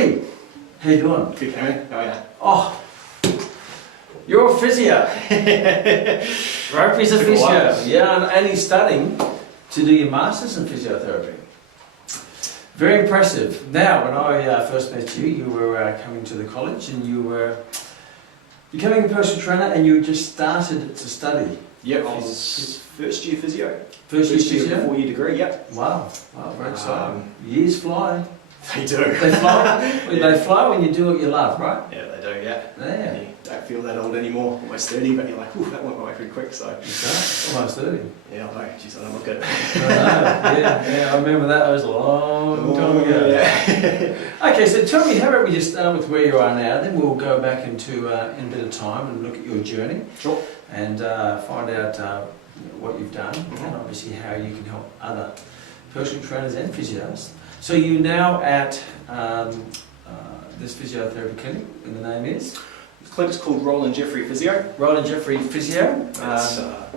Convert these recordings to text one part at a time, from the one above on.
Tommy, how you doing? Good, Cameron. How are you? Oh, you're a physio. Right, he's a physio. Yeah, and he's studying to do your masters in physiotherapy. Very impressive. Now, when I first met you, you were coming to the college and you were becoming a personal trainer, and you just started to study. Yep, I was first year physio. First year physio? 4-year degree, yep. Wow, very exciting. Years fly. They do. They fly. They fly when you do what you love, right? Yeah, they do, yeah. Yeah. You don't feel that old anymore, almost 30, but you're like, ooh, that went by pretty quick, so. Exactly. Almost 30. Yeah, I know, geez, I don't look at it. Yeah, I remember that. That was a long time ago. Yeah. Okay, so tell me, how about we just start with where you are now, then we'll go back into in a bit of time and look at your journey. Sure. And find out what you've done, and obviously how you can help other personal trainers and physios. So you're now at this physiotherapy clinic, and the name is? The clinic's called Roland Jeffrey Physio. Roland Jeffrey Physio.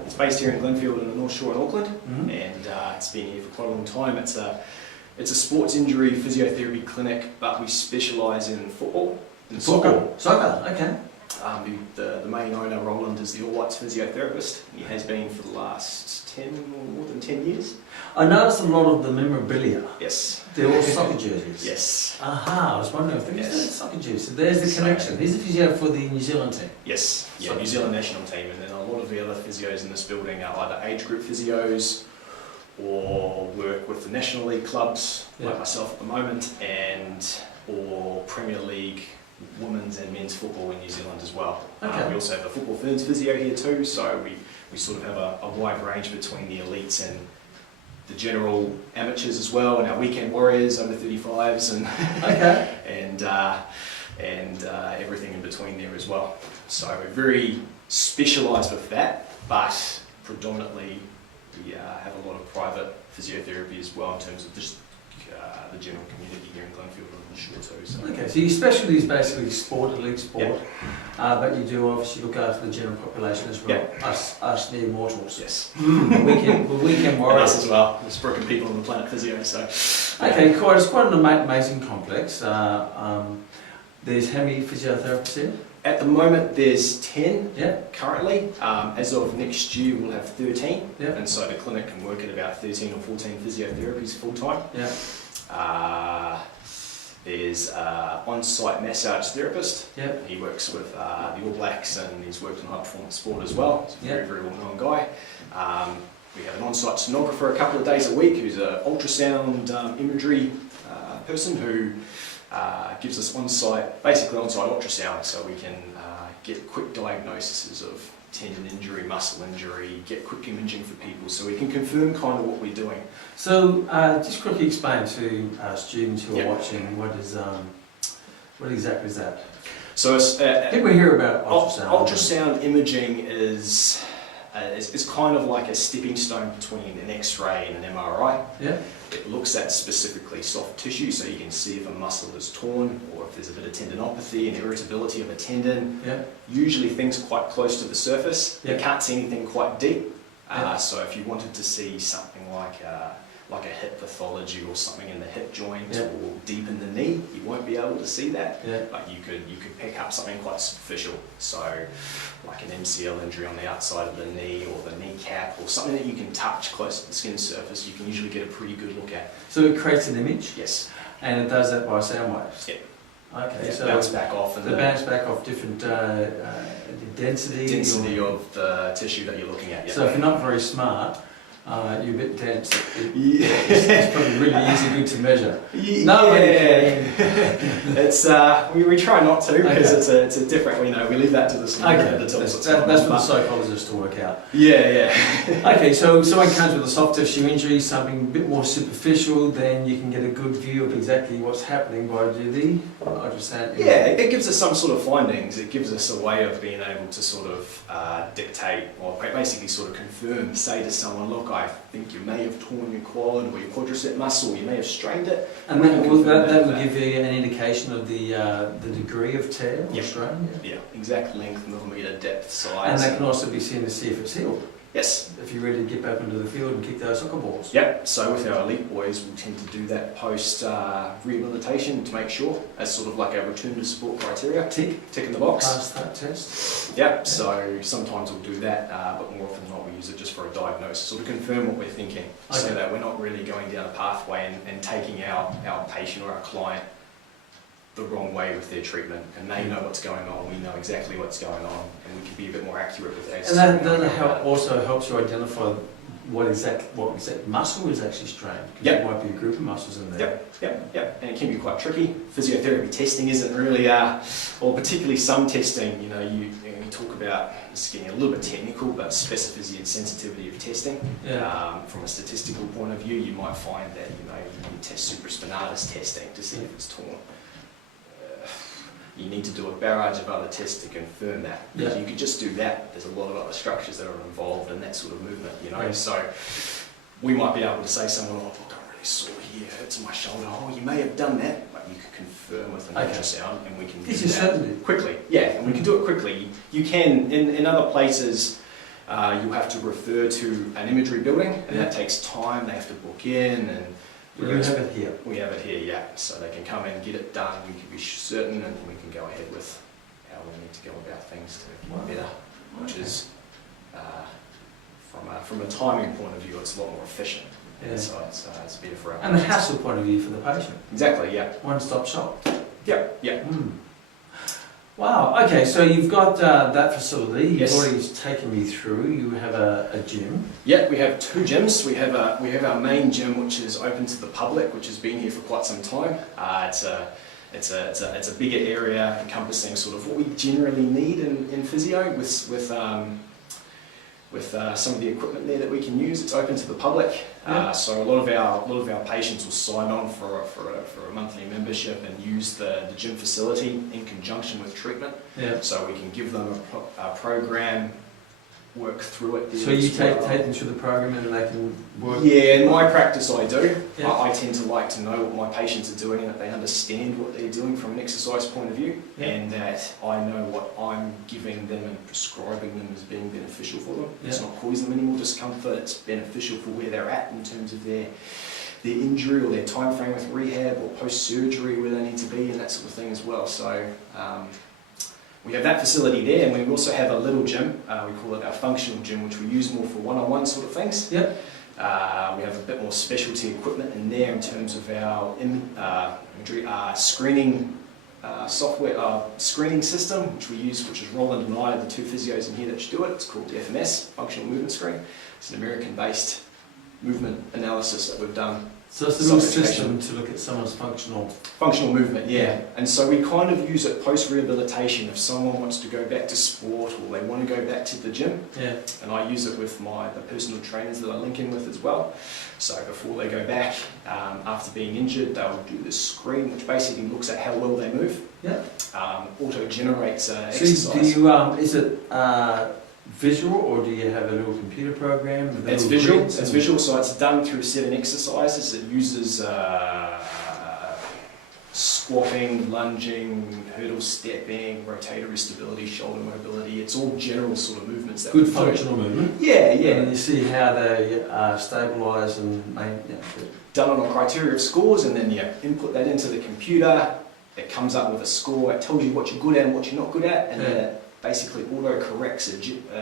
It's based here in Glenfield in the North Shore in Auckland, Mm-hmm. and it's been here for quite a long time. It's a sports injury physiotherapy clinic, but we specialise in football and soccer. Soccer, okay. The main owner, Roland, is the All Whites physiotherapist. He has been for the last more than 10 years. I noticed a lot of the memorabilia. Yes. They're all soccer jerseys. Yes. Aha, I was wondering if Yes. they're soccer jerseys. So there's the connection. He's a physio for the New Zealand team. Yes. Yeah, Soccer New Zealand national team, and then a lot of the other physios in this building are either age group physios or work with the National League clubs, like myself at the moment, or Premier League women's and men's football in New Zealand as well. Okay. We also have a football ferns physio here too, so we sort of have a wide range between the elites and the general amateurs as well, and our weekend warriors, over 35s, and Okay. and everything in between there as well. So we're very specialised with that, but predominantly we have a lot of private physiotherapy as well in terms of just the general community here in Glenfield and the Shore too. So. Okay, so your specialty is basically sport, elite sport, but you do obviously look after the general population as well. Us mere mortals. Yes. Weekend warriors Us as well. There's broken people on the planet physio. So. Okay, cool. It's quite an amazing complex. There's how many physiotherapists here? At the moment, there's 10 Yeah. currently. As of next year, we'll have 13. Yeah. And so the clinic can work at about 13 or 14 physiotherapies full time. Yeah. There's on-site massage therapist. Yeah. He works with the All Blacks, and he's worked in high performance sport as well. He's a very, very well-known guy. We have an on-site sonographer a couple of days a week who's an ultrasound imagery person who gives us basically on-site ultrasound, so we can get quick diagnoses of tendon injury, muscle injury, get quick imaging for people, so we can confirm kind of what we're doing. So just quickly explain to students who are watching what exactly is that? So I think we hear about ultrasound. Ultrasound imaging is kind of like a stepping stone between an X-ray and an MRI. Yeah. It looks at specifically soft tissue, so you can see if a muscle is torn or if there's a bit of tendinopathy and irritability of a tendon. Yeah. Usually things quite close to the surface. Yeah. You can't see anything quite deep. Yeah. So if you wanted to see something like a hip pathology or something in the hip joint or deep in the knee, you won't be able to see that. Yeah. But you could pick up something quite superficial. So like an MCL injury on the outside of the knee or the kneecap or something that you can touch close to the skin surface, you can usually get a pretty good look at. So it creates an image? Yes. And it does that by sound waves? Yeah. Okay, Yeah, so bounce back off. And the bounce back off different density of the tissue that you're looking at. Yeah. So if you're not very smart, you're a bit dense. It's probably really easy, good to measure. Nobody can. It's we try not to because it's a different. We leave that to the that's for the psychologist to work out. Yeah. Okay, so someone comes with a soft tissue injury, something a bit more superficial, then you can get a good view of exactly what's happening by the ultrasound. Yeah, it gives us some sort of findings. It gives us a way of being able to sort of dictate, or basically sort of confirm, say to someone, look, I think you may have torn your quad or your quadricep muscle, you may have strained it. And that will give you an indication of the degree of tear or strain? Yeah, exact length, millimetre, depth, size. And that can also be seen to see if it's healed. Yes. if you're ready to get back into the field and kick those soccer balls. Yep, so with our elite boys, we'll tend to do that post rehabilitation to make sure, as sort of like a return to sport criteria. Tick in the box. Pass that test. Yep, so sometimes we'll do that, but more often than not we use it just for a diagnosis or to confirm what we're thinking, so that we're not really going down a pathway and taking our patient or our client the wrong way with their treatment, and they know what's going on, we know exactly what's going on, and we can be a bit more accurate with that. And that also helps you identify what exact muscle is actually strained, because there might be a group of muscles in there. Yep, and it can be quite tricky. Physiotherapy testing isn't really, or particularly some testing, you talk about, this is getting a little bit technical, but specificity and sensitivity of testing. From a statistical point of view, you might find that, you test supraspinatus testing to see if it's torn. You need to do a barrage of other tests to confirm that. Because you could just do that, there's a lot of other structures that are involved in that sort of movement, So we might be able to say to someone, oh, look, I'm really sore here, it hurts my shoulder. Oh, you may have done that, but you can confirm with an ultrasound, and we can do that quickly. Yeah, and we can do it quickly. You can, in other places, you'll have to refer to an imagery building, and that takes time, they have to book in, and you have it here. We have it here, yeah. So they can come in, get it done, we can be certain, and we can go ahead with how we need to go about things to get better, which is, from a timing point of view, it's a lot more efficient. So it's better for our And a hassle point of view for the patient. Exactly, yeah. One-stop shop. Yeah. Wow, okay, so you've got that facility, you've Yes. already taken me through, you have a gym. Yeah, we have two gyms. We have our main gym, which is open to the public, which has been here for quite some time. It's a bigger area encompassing sort of what we generally need in physio with some of the equipment there that we can use. It's open to the public, so a lot of our patients will sign on for a monthly membership and use the gym facility in conjunction with treatment. So we can give them a program, work through it. So you take them through the program and they can work? Yeah, in my practice I do. I tend to like to know what my patients are doing and that they understand what they're doing from an exercise point of view, and that I know what I'm giving them and prescribing them as being beneficial for them. It's not causing them any more discomfort, it's beneficial for where they're at in terms of their injury or their time frame with rehab or post-surgery where they need to be and that sort of thing as well. So we have that facility there, and we also have a little gym, we call it our functional gym, which we use more for one-on-one sort of things. We have a bit more specialty equipment in there in terms of our imagery, screening software, screening system, which we use, which is Roland and I are the two physios in here that do it. It's called the FMS, Functional Movement Screen. It's an American-based movement analysis that we've done. So it's the real system to look at someone's functional movement, and so we kind of use it post-rehabilitation if someone wants to go back to sport or they want to go back to the gym. And I use it with the personal trainers that I link in with as well. So before they go back, after being injured, they'll do this screen which basically looks at how well they move. Auto-generates exercise. So do you, is it visual, or do you have a little computer program? It's visual. It's visual, so it's done through 7 exercises. It uses squatting, lunging, hurdle stepping, rotatory stability, shoulder mobility. It's all general sort of movements. Good functional movement. And you see how they stabilise and done on a criteria of scores, and then you input that into the computer. It comes up with a score. It tells you what you're good at and what you're not good at, and then it basically auto-corrects a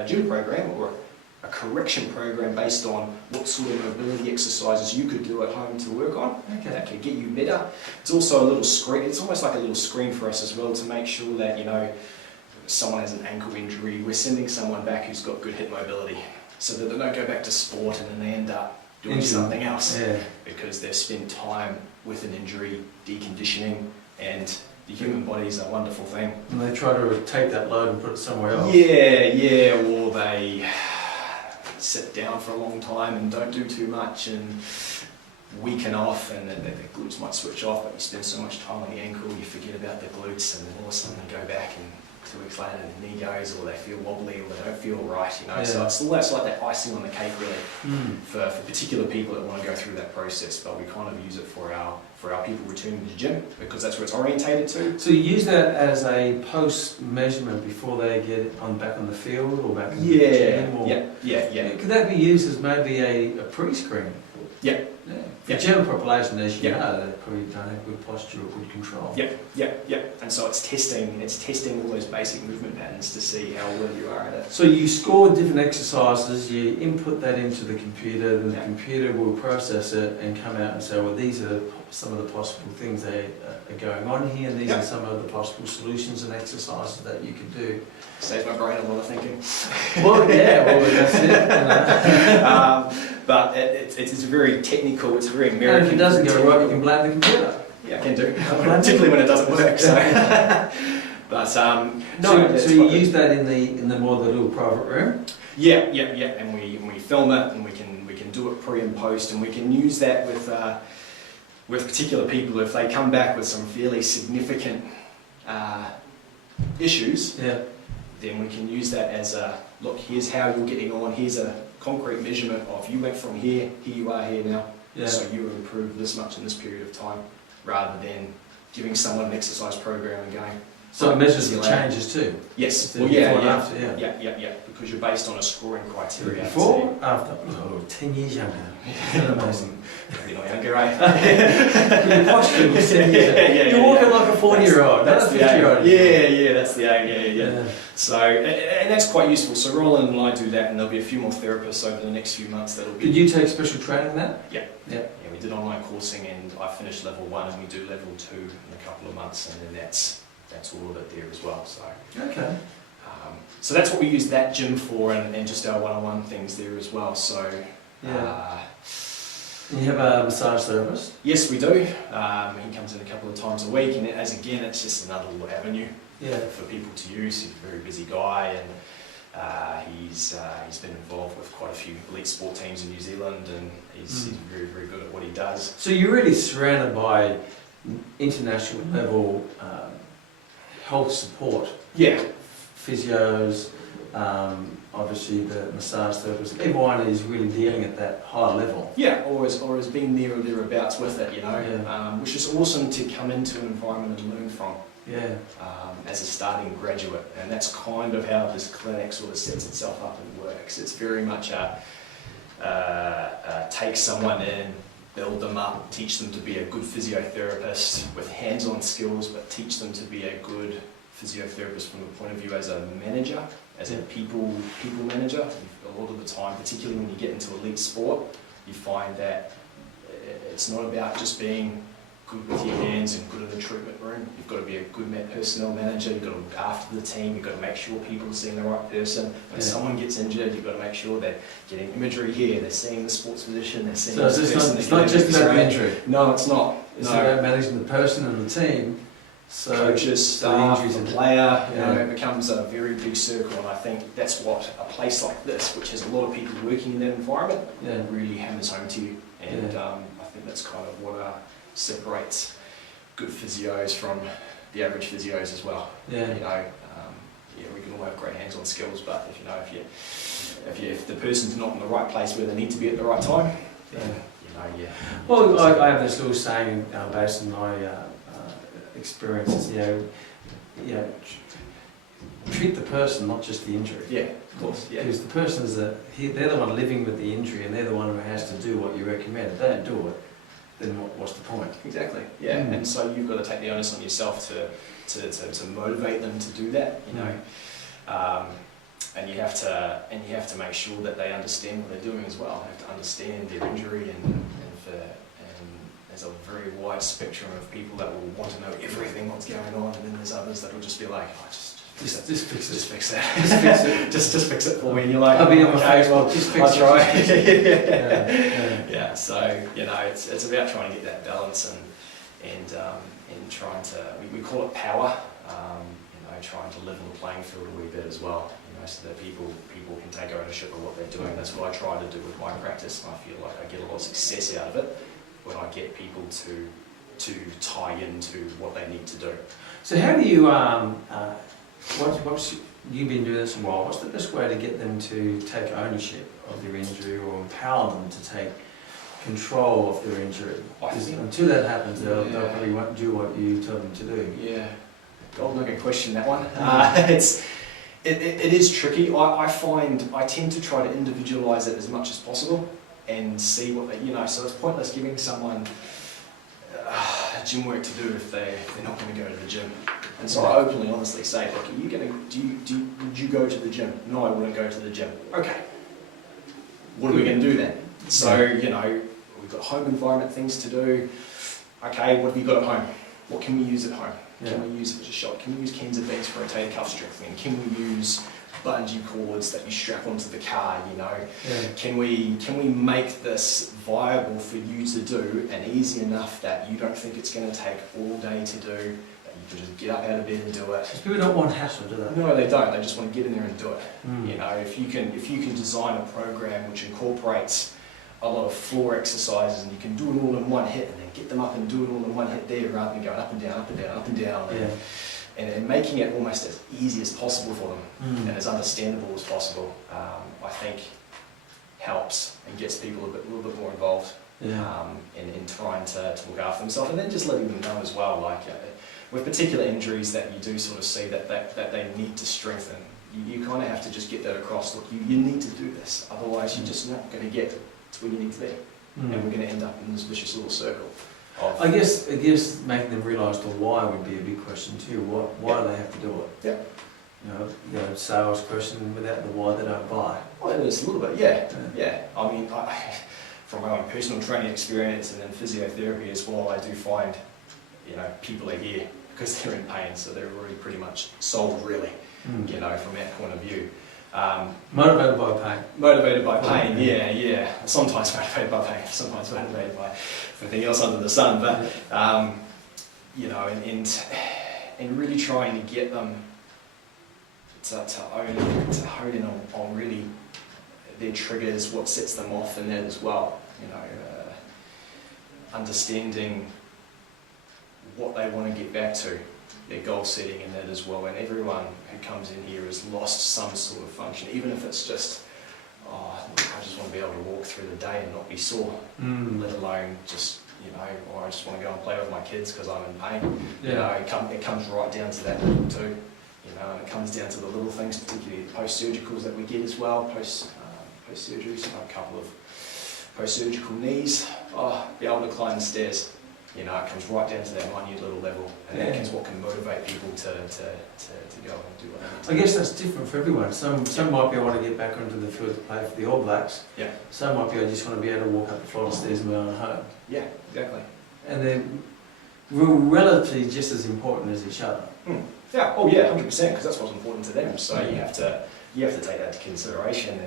gym program or a correction program based on what sort of mobility exercises you could do at home to work on that could get you better. It's also a little screen, it's almost like a little screen for us as well to make sure that, if someone has an ankle injury, we're sending someone back who's got good hip mobility so that they don't go back to sport and then they end up doing something else because they've spent time with an injury, deconditioning, and the human body is a wonderful thing. And they try to take that load and put it somewhere else. Or they sit down for a long time and don't do too much and weaken off, and the glutes might switch off, but you spend so much time on the ankle, you forget about the glutes, and then all of a sudden they go back and 2 weeks later the knee goes, or they feel wobbly, or they don't feel right, you know. Yeah. So it's almost like that icing on the cake, really, for particular people that want to go through that process. But we kind of use it for our people returning to the gym, because that's where it's orientated to. So you use that as a post measurement before they get back on the field or back in the gym? Or, yeah. Could that be used as maybe a pre-screen? Yeah. For the general population, as you know, they probably don't have good posture or good control. Yeah. And so it's testing all those basic movement patterns to see how well you are at it. So you score different exercises, you input that into the computer, and the Yeah. computer will process it and come out and say, well, these are some of the possible things that are going on here, and these Yeah. are some of the possible solutions and exercises that you can do. Saves my brain a lot of thinking. Well, that's it. You know. But it's very technical, it's very And American. if it doesn't go right, you can blame the computer. Yeah, I can do. Particularly when it doesn't work. So, but So you use that in the more the little private room. Yeah, and we film it, and we can do it pre and post, and we can use that with particular people if they come back with some fairly significant issues. Yeah. Then we can use that as a look. Here's how you're getting on. Here's a concrete measurement of you went from here you are here now. Yeah. So you have improved this much in this period of time, rather than giving someone an exercise program and going. So it measures the changes too. Yes. Well, Yeah, because you're based on a scoring criteria. Before, after, 10 years younger. Amazing. Maybe not younger, right? Your posture was 10 years younger. You're walking like a 40-year-old, not a 50-year-old. Yeah, that's the aim, yeah. So, and that's quite useful. So Roland and I do that, and there'll be a few more therapists over the next few months that'll be... Did you take special training in that? Yeah, we did online coursing, and I finished level 1, and we do level 2 in a couple of months, and then that's all of it there as well. So okay. So that's what we use that gym for, and just our one-on-one things there as well. So you have a massage therapist? Yes, we do. He comes in a couple of times a week, and it's just another little avenue for people to use. He's a very busy guy, and he's been involved with quite a few elite sport teams in New Zealand, and he's very, very good at what he does. So you're really surrounded by international level health support. Yeah. Physios, obviously the massage therapist. Everyone is really dealing at that high level. Yeah, or has been there or thereabouts with it, you know, which is awesome to come into an environment and learn from. Yeah. As a starting graduate, and that's kind of how this clinic sort of sets itself up and works. It's very much take someone in, build them up, teach them to be a good physiotherapist with hands-on skills, but teach them to be a good physiotherapist from the point of view as a manager, as a people manager. A lot of the time, particularly when you get into elite sport, you find that it's not about just being good with your hands and good in the treatment room. You've got to be a good personnel manager, you've got to look after the team, you've got to make sure people are seeing the right person. When someone gets injured, you've got to make sure they're getting imagery here, they're seeing the sports physician, they're seeing this person. It's not just about the injury. No, it's not. It's about managing the person and the team. So coaches, staff, the player, you know, it becomes a very big circle, and I think that's what a place like this, which has a lot of people working in that environment, really hammers home to you. And I think that's kind of what separates good physios from the average physios as well. You know, we can all have great hands-on skills, but if the person's not in the right place where they need to be at the right time, then Well, I have this little saying based on my experiences. Treat the person, not just the injury. Yeah, of course. Yeah. Because the person they're the one living with the injury, and they're the one who has to do what you recommend. If they don't do it, then what's the point? Exactly. Yeah. And so you've got to take the onus on yourself to motivate them to do that. You know, and you have to make sure that they understand what they're doing as well. They have to understand their injury, and there's a very wide spectrum of people that will want to know everything what's going on, and then there's others that will just be like, just fix it, just fix it for me. And you're like, I'll be on my okay, Facebook, well, just fix it. I'll try. Yeah. So it's about trying to get that balance and trying to we call it power. Trying to level the playing field a wee bit as well. So that people can take ownership of what they're doing. That's what I try to do with my practice, and I feel like I get a lot of success out of it when I get people to tie into what they need to do. So how do you You've been doing this a while. What's the best way to get them to take ownership of their injury or empower them to take control of their injury? Until that happens, they'll probably won't do what you tell them to do. Yeah, gold nugget question, that one. It is tricky. I find I tend to try to individualise it as much as possible and see what they, so it's pointless giving someone gym work to do if they're not going to go to the gym. And so I openly, honestly say, look, would you go to the gym? No, I wouldn't go to the gym. Okay. What are we going to do then? So, we've got home environment things to do. Okay, what have you got at home? What can we use at home? Can we use it as a shot? Can we use Ken's advanced rotator cuff strengthening? Can we use bungee cords that you strap onto the car, Can we make this viable for you to do and easy enough that you don't think it's going to take all day to do, that you can just get up out of bed and do it? Because people don't want hassle, do they? No, they don't. They just want to get in there and do it. If you can design a program which incorporates a lot of floor exercises and you can do it all in one hit and then get them up and do it all in one hit there rather than going up and down, up and down, up and down. And making it almost as easy as possible for them and as understandable as possible, I think helps and gets people a little bit more involved in trying to look after themselves, and then just letting them know as well, like with particular injuries that you do sort of see that they need to strengthen, you kind of have to just get that across. Look, you need to do this, otherwise you're just not going to get to where you need to be, and we're going to end up in this vicious little circle. I guess making them realise the why would be a big question too. Why do they have to do it? Yeah. Sales question, without the why they don't buy. Well, it is a little bit, yeah. I mean, from my own personal training experience and then physiotherapy as well, I do find, people are here because they're in pain, so they're already pretty much sold, really, from that point of view. Motivated by pain. Motivated by pain, yeah. Sometimes motivated by pain, sometimes motivated by everything else under the sun. But and really trying to get them to hone in on really their triggers, what sets them off in that as well. Understanding what they want to get back to, their goal setting in that as well. And everyone who comes in here has lost some sort of function, even if it's just, I just want to be able to walk through the day and not be sore, let alone just, or I just want to go and play with my kids because I'm in pain. It comes right down to that level too. And it comes down to the little things, particularly the post-surgicals that we get as well, post-surgeries, a couple of post-surgical knees, be able to climb the stairs. It comes right down to that minute little level, and that's what can motivate people to go and do what they need to. I guess that's different for everyone. Some might be able to get back onto the field to play for the All Blacks. Yeah. Some might be able to just want to be able to walk up the flight of stairs and be on home. Yeah, exactly. And they're relatively just as important as each other. Yeah. Oh yeah, 100%, because that's what's important to them. So you have to take that into consideration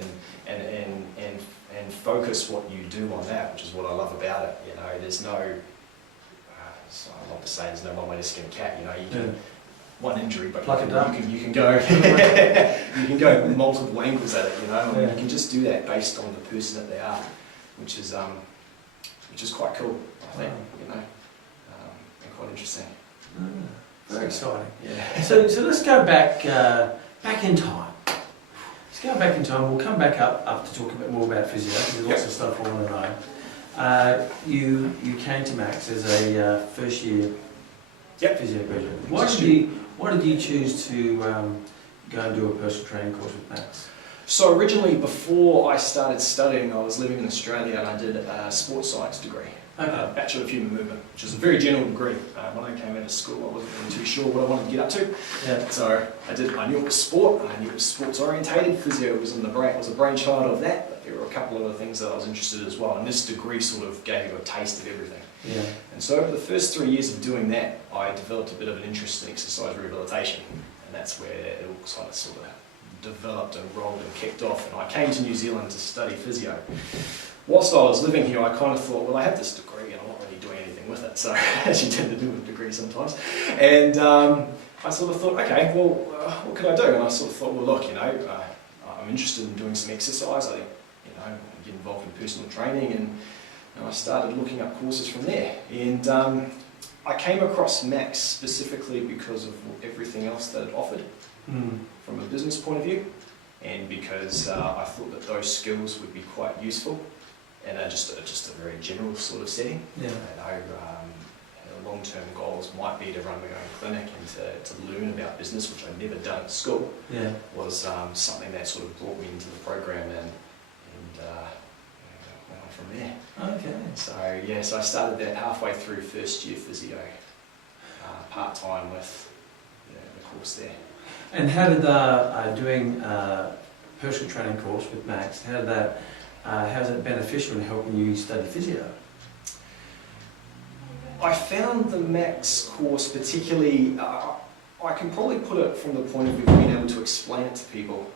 and focus what you do on that, which is what I love about it. There's no. I love to say there's no one way to skin a cat. You can one injury, but you can go you can go multiple angles at it. You can just do that based on the person that they are, which is quite cool. I think and quite interesting. Very exciting. Yeah. So let's go back in time. Let's go back in time. We'll come back up to talk a bit more about physio. There's lots of stuff I want to know. You came to Max as a first year physio graduate. Why did you choose to go and do a personal training course with Max? So originally, before I started studying, I was living in Australia and I did a sports science degree, Bachelor of Human Movement, which is a very general degree. When I came out of school, I wasn't really too sure what I wanted to get up to. Yeah. So I knew it was sport, and I knew it was sports orientated. Physio was was a brainchild of that, but there were a couple of other things that I was interested in as well. And this degree sort of gave you a taste of everything. Yeah. And so over the first 3 years of doing that, I developed a bit of an interest in exercise rehabilitation, and that's where it all sort of developed and rolled and kicked off. And I came to New Zealand to study physio. Whilst I was living here, I kind of thought, well, I have this degree and I'm not really doing anything with it, so as you tend to do with a degree sometimes. And I sort of thought, okay, well, what could I do? And I sort of thought, well, look, I'm interested in doing some exercise. I think, get involved in personal training, and I started looking up courses from there. And I came across Max specifically because of everything else that it offered from a business point of view, and because I thought that those skills would be quite useful in just a very general sort of setting. Yeah. Long-term goals might be to run my own clinic and to learn about business, which I'd never done at school. Yeah. Was something that sort of brought me into the program and went on from there. Okay. So I started that halfway through first year physio, part-time with the course there. And how did doing personal training course with Max, how's it beneficial in helping you study physio? I found the Max course particularly, I can probably put it from the point of view of being able to explain it to people.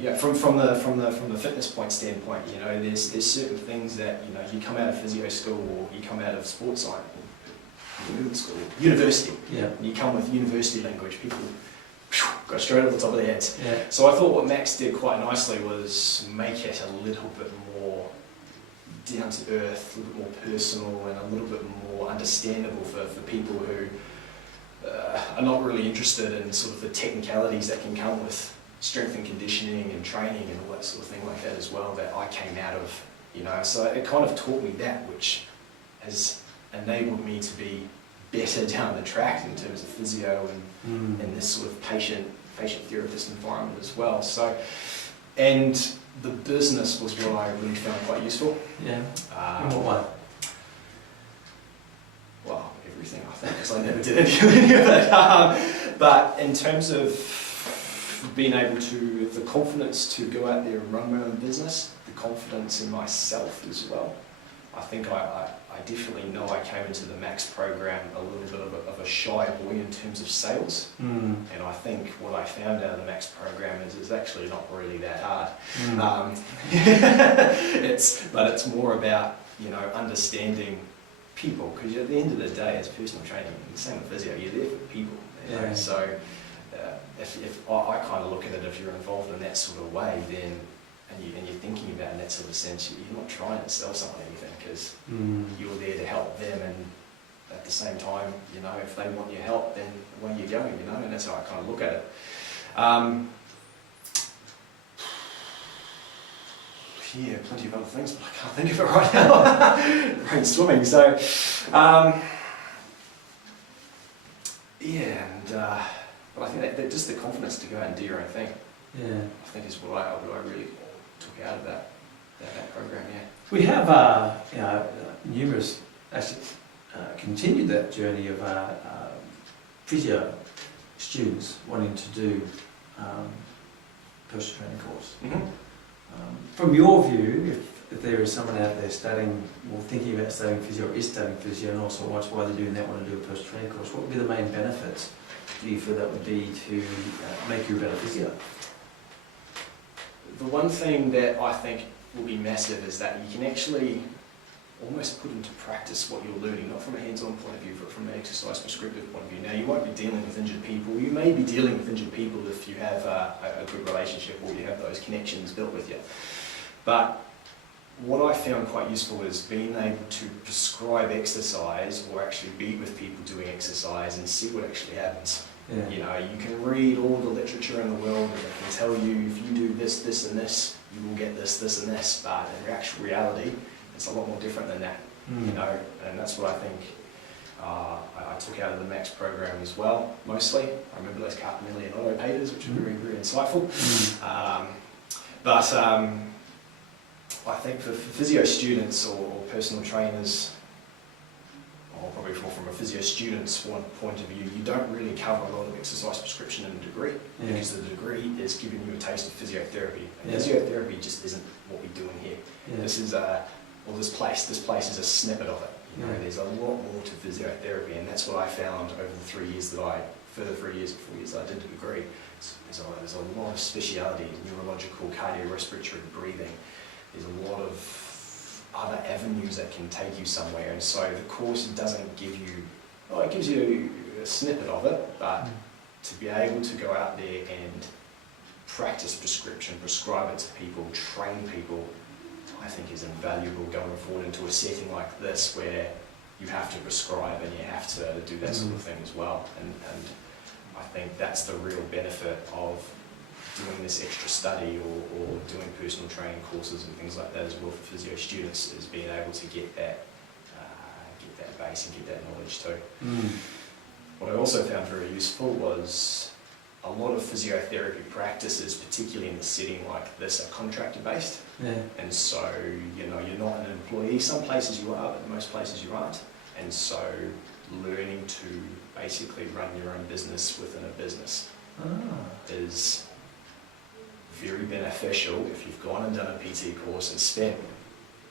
Yeah, from the fitness point standpoint, there's certain things that you come out of physio school or you come out of sports science, school, university. Yeah. And you come with university language, people go straight over the top of their heads. Yeah. So I thought what Max did quite nicely was make it a little bit more down to earth, a little bit more personal, and a little bit more understandable for people who are not really interested in sort of the technicalities that can come with strength and conditioning and training and all that sort of thing like that as well, that I came out of, so it kind of taught me that, which has enabled me to be better down the track in terms of physio and this sort of patient therapist environment as well. So, and the business was what I really found quite useful. Yeah. In what way? Well, everything, I think, because I never did any of it. But in terms of being able to, the confidence to go out there and run my own business, the confidence in myself as well. I think I definitely know I came into the Max program a little bit of a shy boy in terms of sales. And I think what I found out of the Max program is it's actually not really that hard. But it's more about, understanding people, because at the end of the day, it's personal training, the same with physio, you're there for people. Yeah. So if I kind of look at it, if you're involved in that sort of way, then and you're thinking about it in that sort of sense, you're not trying to sell someone anything, because you're there to help them, and at the same time, if they want your help, then away you go, and that's how I kind of look at it. Yeah, plenty of other things, but I can't think of it right now. Brain's swimming, so but I think that just the confidence to go out and do your own thing, I think is what I really took out of that program. Yeah. We have numerous actually continued that journey of physio students wanting to do personal training course. From your view, if there is someone out there studying or thinking about studying physio or is studying physio and also wants why they're doing that, want to do a personal training course, what would be the main benefits do you feel that would be to make you a better physio? The one thing that I think will be massive is that you can actually almost put into practice what you're learning, not from a hands-on point of view, but from an exercise prescriptive point of view. Now, you won't be dealing with injured people. You may be dealing with injured people if you have a good relationship or you have those connections built with you. But what I found quite useful is being able to prescribe exercise or actually be with people doing exercise and see what actually happens. Yeah. You can read all the literature in the world and it can tell you if you do this, this and this, you will get this, this and this, but in actual reality, it's a lot more different than that, and that's what I think I took out of the Max program as well, mostly. I remember those Carpinelli and Otto Peters, which were very, very insightful. But I think for physio students or personal trainers, or probably from a physio student's point of view, you don't really cover a lot of exercise prescription in a degree, because the degree is giving you a taste of physiotherapy. And physiotherapy just isn't what we're doing here. This is this place is a snippet of it. There's a lot more to physiotherapy, and that's what I found over the 3 years that I did the degree. There's a lot of speciality, neurological, cardiorespiratory, breathing. There's a lot of other avenues that can take you somewhere, and so the course doesn't give you, it gives you a snippet of it, but to be able to go out there and practice prescription, prescribe it to people, train people, I think is invaluable going forward into a setting like this where you have to prescribe and you have to do that sort of thing as well. And I think that's the real benefit of doing this extra study or doing personal training courses and things like that as well for physio students, is being able to get that base and get that knowledge too. What I also found very useful was a lot of physiotherapy practices, particularly in a setting like this, are contractor based. Yeah. And so, you know, you're not an employee. Some places you are, but most places you aren't. And so learning to basically run your own business within a business is very beneficial. If you've gone and done a PT course and spent,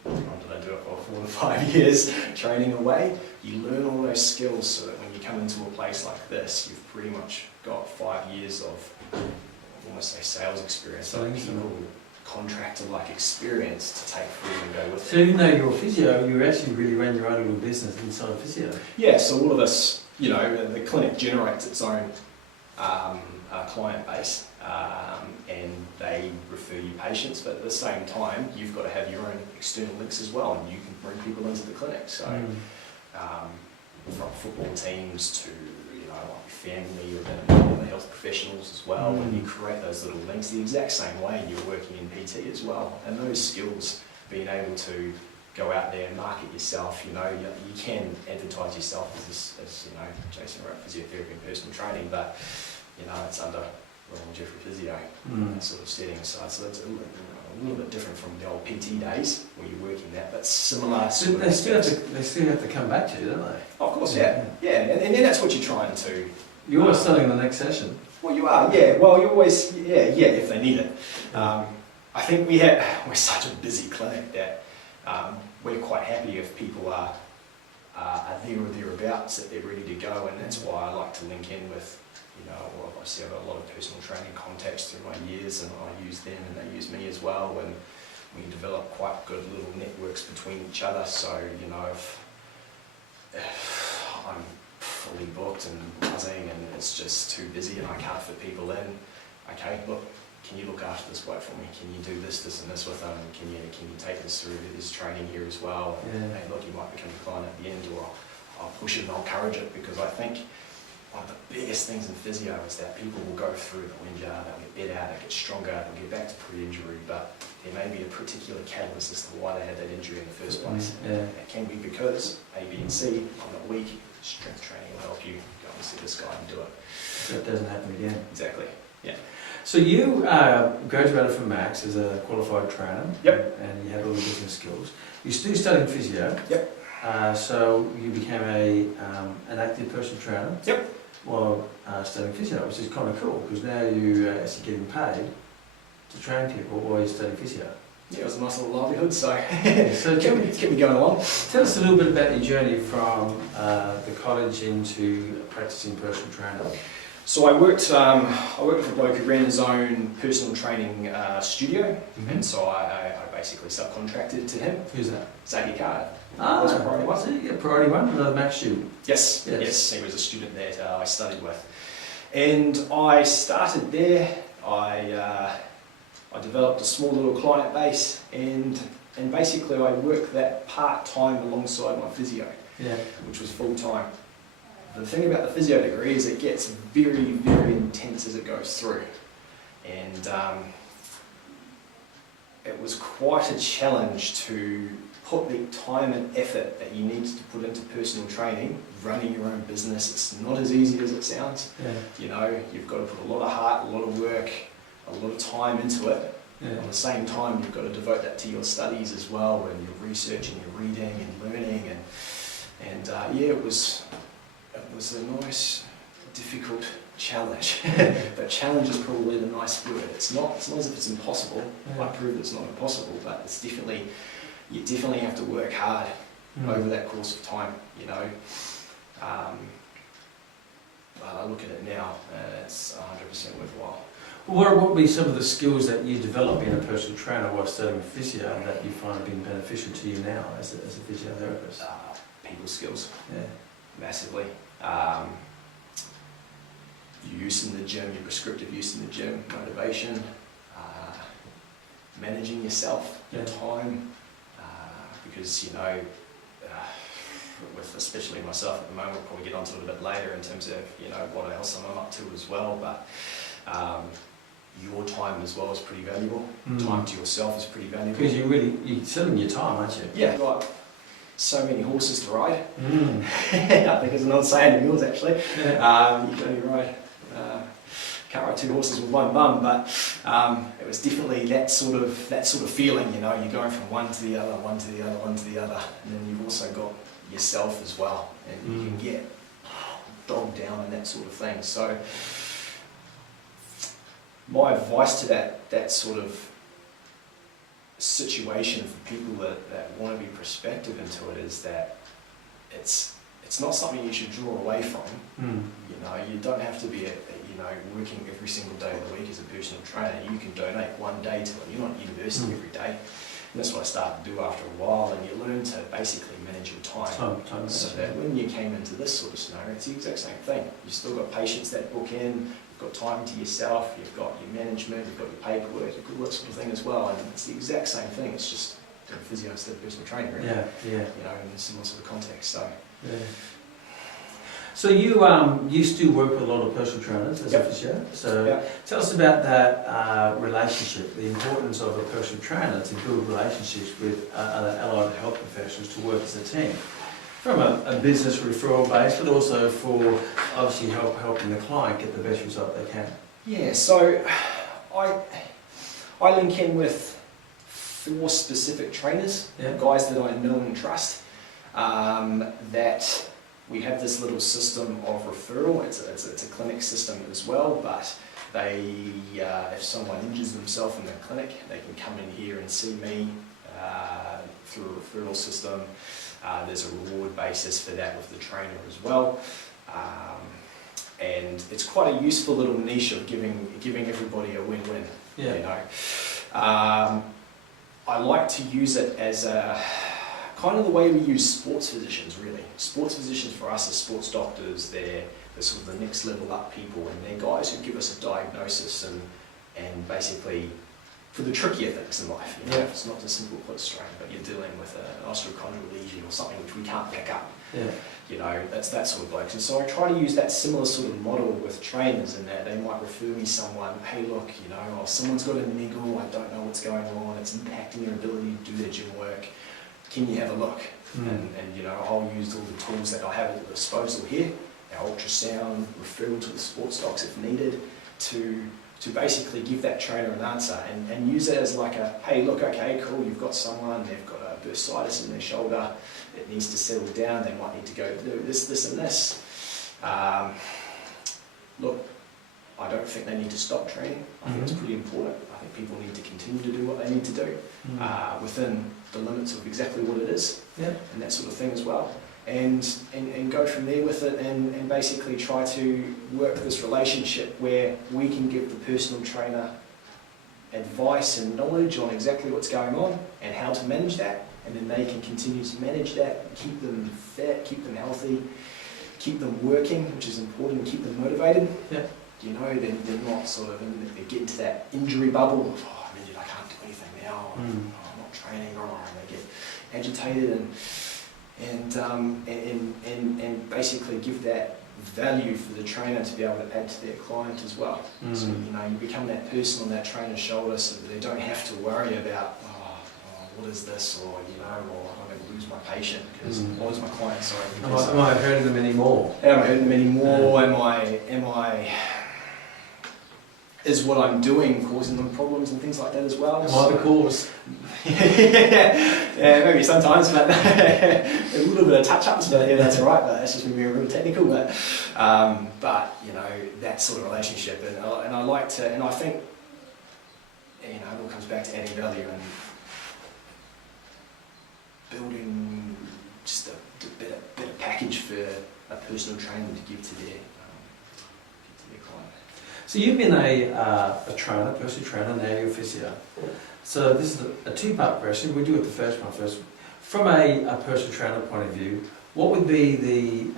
did I do it for 4 to 5 years training away, you learn all those skills so that when you come into a place like this, you've pretty much got 5 years of, I almost say sales experience, like people, contractor-like experience to take through and go with it. So even though you're a physio, you actually really ran your own little business inside of physio? Yeah, so all of us, you know, the clinic generates its own client base, and they refer you patients, but at the same time you've got to have your own external links as well, and you can bring people into the clinic. So from football teams to, you know, like family or the health professionals as well, when you create those little links the exact same way you're working in PT as well. And those skills, being able to go out there and market yourself, you know, you can advertise yourself as you know, Jason Wright Physiotherapy and Personal Training, but you know, it's under Royal Jeffrey Physio, that sort of setting. So it's a little bit different from the old PT days where you're working that, but similar. So they still have to come back to you, don't they? Of course, yeah. And then that's what you're trying to. You're always selling the next session. Well, you are, yeah. Well, you always, if they need it. I think we're such a busy clinic that we're quite happy if people are there or thereabouts, that they're ready to go, and that's why I like to link in with. You know, well, obviously I've got a lot of personal training contacts through my years, and I use them and they use me as well, and we develop quite good little networks between each other. So, you know, if I'm fully booked and buzzing and it's just too busy and I can't fit people in, okay, look, can you look after this bloke for me? Can you do this, this and this with them? Can you take us through this training here as well? And hey, look, you might become a client at the end, or I'll push it and I'll encourage it, because I think one of the biggest things in physio is that people will go through, they'll injure, they'll get better, they'll get stronger, they'll get back to pre-injury, but there may be a particular catalyst as to why they had that injury in the first place. It can be because A, B and C, I'm not weak, strength training will help you go and see this guy and do it. So it doesn't happen again. Exactly, yeah. So you graduated from Max as a qualified trainer. Yep. And you had all the business skills. You're still studying physio. Yep. So you became an active personal trainer. Yep. While studying physio, which is kind of cool, because now you're actually getting paid to train people while you're studying physio. Yeah, it was a nice little livelihood, so, So it's kept me going along. Tell us a little bit about your journey from the college into practicing personal training. So I worked with a bloke who ran his own personal training studio, and so I basically subcontracted to him. Who's that? Zaki Card. Was it Priority One? Yeah, Priority One, the Max student. Yes, he was a student that I studied with. And I started there, I developed a small little client base, and basically I worked that part-time alongside my physio, which was full-time. The thing about the physio degree is it gets very, very intense as it goes through. And it was quite a challenge to put the time and effort that you need to put into personal training, running your own business. It's not as easy as it sounds. You know, you've got to put a lot of heart, a lot of work, a lot of time into it. At the same time, you've got to devote that to your studies as well, and your research and your reading and learning. And it was a nice, difficult challenge. But challenge is probably the nice word. It's not as if it's impossible. I proved it's not impossible, but it's definitely, you definitely have to work hard over that course of time, you know. I look at it now, and it's 100% worthwhile. What would be some of the skills that you develop being a personal trainer while studying physio that you find have been beneficial to you now as a physiotherapist? People skills, yeah, massively. Use in the gym, your prescriptive use in the gym, motivation, managing yourself, your time, because you know, with especially myself at the moment. We'll probably get onto it a bit later in terms of, you know, what else I'm up to as well. But your time as well is pretty valuable. Time to yourself is pretty valuable. Because you're selling your time, aren't you? Yeah, right. So many horses to ride. I think it's an old saying of yours actually. Yeah. You can only ride, can't ride two horses with one bum, but it was definitely that sort of feeling. You know, you're going from one to the other, one to the other, one to the other, and then you've also got yourself as well, and you can get bogged down in that sort of thing. So my advice to that sort of situation for people that want to be prospective into it is that it's not something you should draw away from. You know, you don't have to be working every single day of the week as a personal trainer. You can donate one day to it. You're not at university every day. And that's what I started to do after a while, and you learn to basically manage your time so that when you came into this sort of scenario, it's the exact same thing. You've still got patients that book in, you've got time to yourself, you've got your management, you've got your paperwork, you've got all that sort of thing as well, and it's the exact same thing. It's just doing physio instead of personal training, really. Yeah. You know, in a similar sort of context. So. Yeah. So you used to work with a lot of personal trainers as a physio. So tell us about that relationship, the importance of a personal trainer to build relationships with other allied health professionals to work as a team, from a business referral base, but also for obviously helping the client get the best result they can. Yeah. So I link in with 4 specific trainers, guys that I know and trust. That we have this little system of referral. It's a clinic system as well, but they, if someone injures themselves in the clinic, they can come in here and see me through a referral system. There's a reward basis for that with the trainer as well. And it's quite a useful little niche of giving everybody a win-win. Yeah. You know, I like to use it as a kind of the way we use sports physicians, really. Sports physicians for us are sports doctors. They're sort of the next level up people, and they're guys who give us a diagnosis and basically for the trickier things in life. You know, it's not a simple foot strain, but you're dealing with an osteochondral lesion or something which we can't pick up. Yeah. You know, that's that sort of blokes. And so I try to use that similar sort of model with trainers in that they might refer me someone, hey look, you know, someone's got a niggle, I don't know what's going on, it's impacting their ability to do their gym work. Can you have a look? And you know, I'll use all the tools that I have at disposal here, our ultrasound, referral to the sports docs if needed, to basically give that trainer an answer and use it as like a, hey look, okay, cool, you've got someone, they've got a bursitis in their shoulder, it needs to settle down, they might need to go do this and this. Look, I don't think they need to stop training. I think it's pretty important. I think people need to continue to do what they need to do within the limits of exactly what it is, and that sort of thing as well. And go from there with it and basically try to work this relationship where we can give the personal trainer advice and knowledge on exactly what's going on and how to manage that, and then they can continue to manage that, keep them fit, keep them healthy, keep them working, which is important, keep them motivated. You know, they're not sort of they get into that injury bubble of, oh, I mean, I can't do anything now, I'm not training, and they get agitated and basically give that value for the trainer to be able to add to their client as well. So, you know, you become that person on that trainer's shoulder so that they don't have to worry about, what is this, or, you know, or I'm going to lose my patient, because I lose my client, sorry. Am I hurting them anymore? Am I hurting them anymore? Am I is what I'm doing causing them problems and things like that as well? Am I the cause? Yeah, maybe sometimes, but a little bit of touch-ups, but yeah, that's all right, but that's just me being real technical, but you know, that sort of relationship, and I like to, and I think, you know, it all comes back to adding value and building just a better package for a personal trainer to give to their client. So you've been a trainer, personal trainer, now you're a physio. So this is a two-part question. We'll do it the first one first. From a personal trainer point of view, what would be the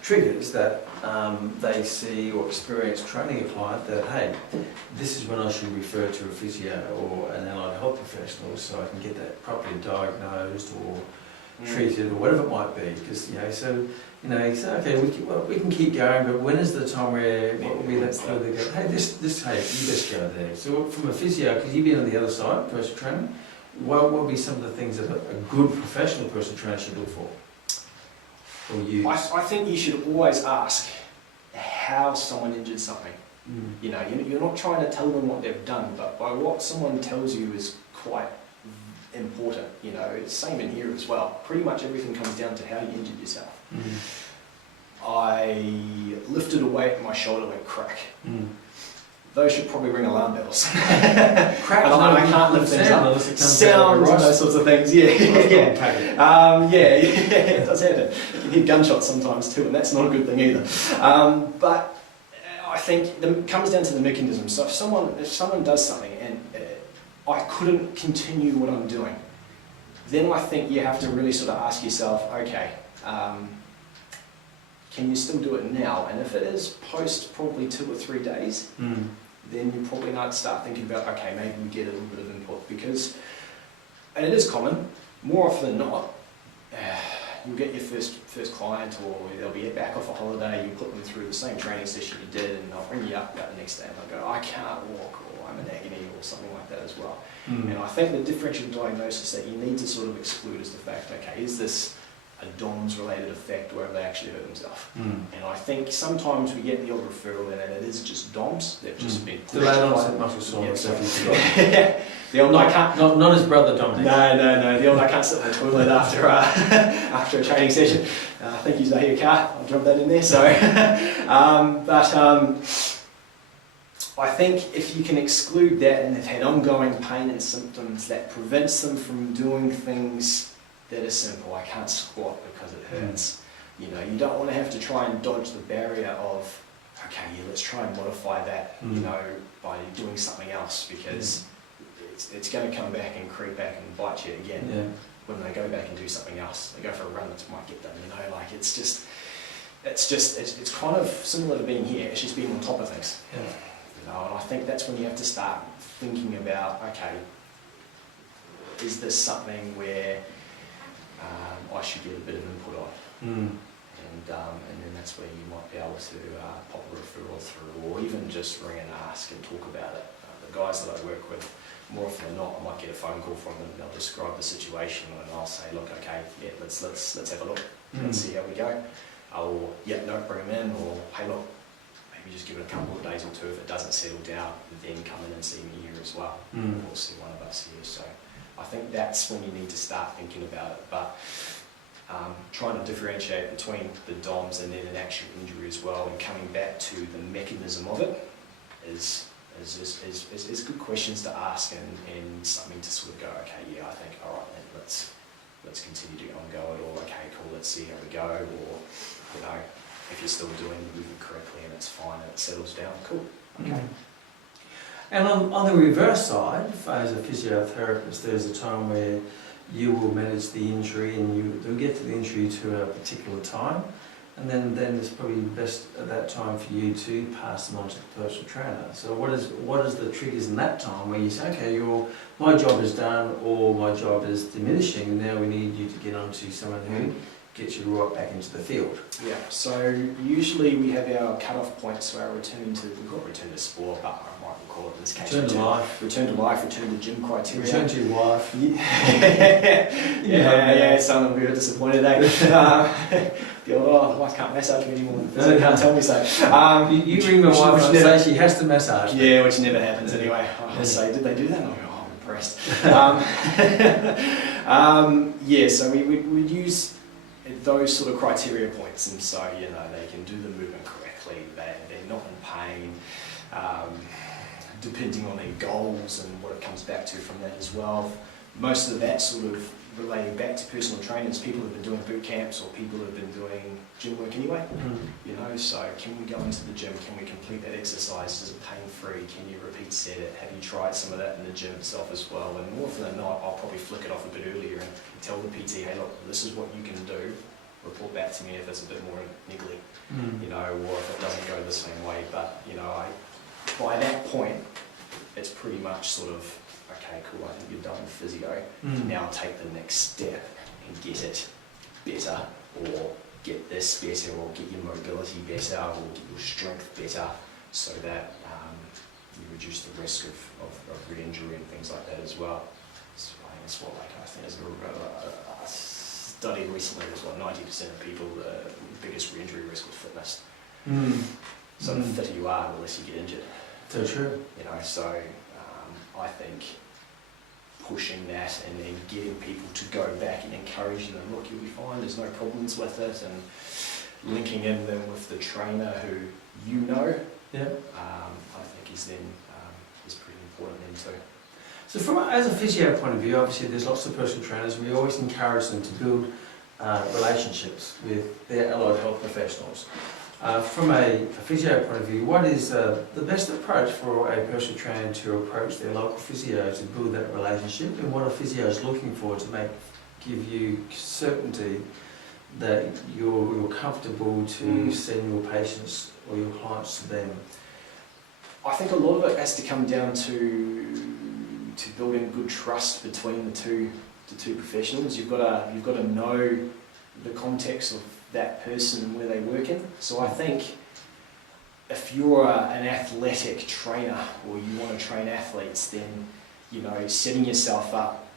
triggers that they see or experience training a client that, hey, this is when I should refer to a physio or an allied health professional so I can get that properly diagnosed or treated or whatever it might be. Because so you say, okay, we can keep going, but when is the time where what will be that clue they go, hey, this tape, you just go there. So from a physio, because you've been on the other side, personal training, what would be some of the things that a good professional personal trainer should look for or use? I think you should always ask how someone injured something. You're not trying to tell them what they've done, but by what someone tells you is quite important. It's same in here as well. Pretty much everything comes down to how you injured yourself. I lifted a weight and my shoulder went crack. Those should probably ring alarm bells. Crack. I can't lift things up. Sounds and those sorts of things. Yeah. It does happen. You can hear gunshots sometimes too, and that's not a good thing either. But I think it comes down to the mechanism. So if someone does something and I couldn't continue what I'm doing, then I think you have to really sort of ask yourself, okay, can you still do it now? And if it is post probably 2 or 3 days, then you probably need to start thinking about, okay, maybe we get a little bit of input, because, and it is common, more often than not, you'll get your first client, or they'll be back off a holiday, you put them through the same training session you did, and they'll ring you up about the next day and they'll go, I can't walk, or I'm in agony, or something like that as well. And I think the differential diagnosis that you need to sort of exclude is the fact, okay, is this a DOMS related effect, or have they actually hurt themselves? And I think sometimes we get the odd referral in and it is just DOMS. They've just been delayed onset muscle soreness. The old I can't. Not his brother Dominic. No. The old I can't sit in the toilet after after a training session. Thank you, Zahir Kar. I'll drop that in there. Sorry. I think if you can exclude that and they've had ongoing pain and symptoms, that prevents them from doing things that are simple. I can't squat because it hurts. You don't want to have to try and dodge the barrier of, okay, let's try and modify that, by doing something else, because it's going to come back and creep back and bite you again. When they go back and do something else, they go for a run that might get them. It's kind of similar to being here. It's just being on top of things. And I think that's when you have to start thinking about, okay, is this something where I should get a bit of input on, and then that's where you might be able to pop a referral through, or even just ring and ask and talk about it. The guys that I work with, more often than not, I might get a phone call from them. They'll describe the situation, and I'll say, look, okay, let's have a look, let's see how we go. Bring them in, or hey, look, maybe just give it a couple of days or 2. If it doesn't settle down, then come in and see me here as well, or see one of us here. So I think that's when you need to start thinking about it, but trying to differentiate between the DOMS and then an actual injury as well, and coming back to the mechanism of it is good questions to ask, and something to sort of go, okay, I think, all right, then let's continue to go it, or okay, cool, let's see how we go, or if you're still doing the movement correctly and it's fine and it settles down, cool, okay. And on the reverse side, as a physiotherapist, there's a time where you will manage the injury, and you'll get to the injury to a particular time, and then it's probably best at that time for you to pass them on to the personal trainer. So what is the triggers in that time where you say, okay, my job is done, or my job is diminishing, and now we need you to get on to someone who gets you right back into the field? So usually we have our cut-off points, so our return to sport, but I might call it in this case return to life, return to gym criteria. Return to your wife. Some of them are disappointed, the wife can't massage me anymore. No, can't tell me so. You ring my wife and say she has to massage me. Which never happens anyway. I say, did they do that? And I go, I'm impressed. So we use those sort of criteria points, and so they can do the movement correctly, they're not in pain, depending on their goals and what it comes back to from that as well. Most of that sort of relating back to personal trainers, people have been doing boot camps, or people have been doing gym work anyway. So can we go into the gym, can we complete that exercise, is it pain-free, can you repeat set it, have you tried some of that in the gym itself as well? And more often than not, I'll probably flick it off a bit earlier and tell the PT, hey look, this is what you can do, report back to me if it's a bit more niggly, or if it doesn't go the same way. But by that point, it's pretty much sort of, okay, cool, I think you're done with physio. Now take the next step and get it better, or get this better, or get your mobility better, or get your strength better, so that you reduce the risk of re-injury and things like that as well. So I think that's what, I think there's a study recently, there's 90% of people, the biggest re-injury risk was fitness. So the fitter you are, the less you get injured. So true. So I think pushing that and then getting people to go back and encouraging them, look, you'll be fine, there's no problems with it, and linking in them with the trainer who I think is pretty important then too. So as a physio point of view, obviously there's lots of personal trainers. We always encourage them to build relationships with their allied health professionals. From a physio point of view, what is the best approach for a personal trainer to approach their local physio to build that relationship, and what are physios looking for to give you certainty that you're comfortable to send your patients or your clients to them? I think a lot of it has to come down to building good trust between the two professionals. You've got to know the context of that person and where they work in. So I think if you're an athletic trainer or you want to train athletes, then setting yourself up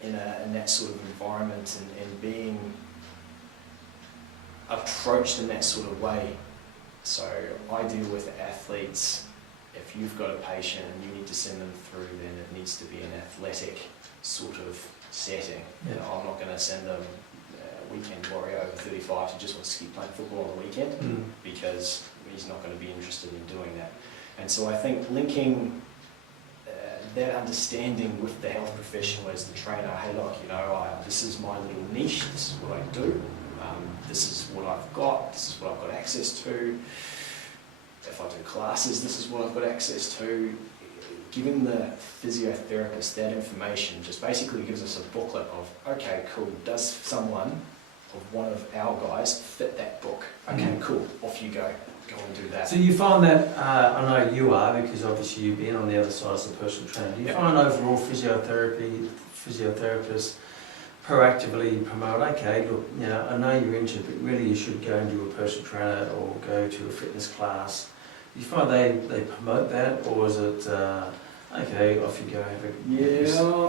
in that sort of environment and being approached in that sort of way. So I deal with athletes. If you've got a patient and you need to send them through, then it needs to be an athletic sort of setting. I'm not going to send them a weekend warrior over 35 who just wants to keep playing football on the weekend, because he's not going to be interested in doing that. And so I think linking that understanding with the health professional as the trainer, hey look, this is my little niche, this is what I do, this is what I've got, this is what I've got access to. If I do classes, this is what I've got access to. Giving the physiotherapist that information just basically gives us a booklet of, okay, cool, does someone of one of our guys fit that book? Okay, cool, off you go and do that. So you find that, I know you are, because obviously you've been on the other side as a personal trainer, do you find overall physiotherapists proactively promote, okay, look, I know you're injured, but really you should go and do a personal trainer or go to a fitness class? Do you find they promote that, or is it, okay, off you go, have a...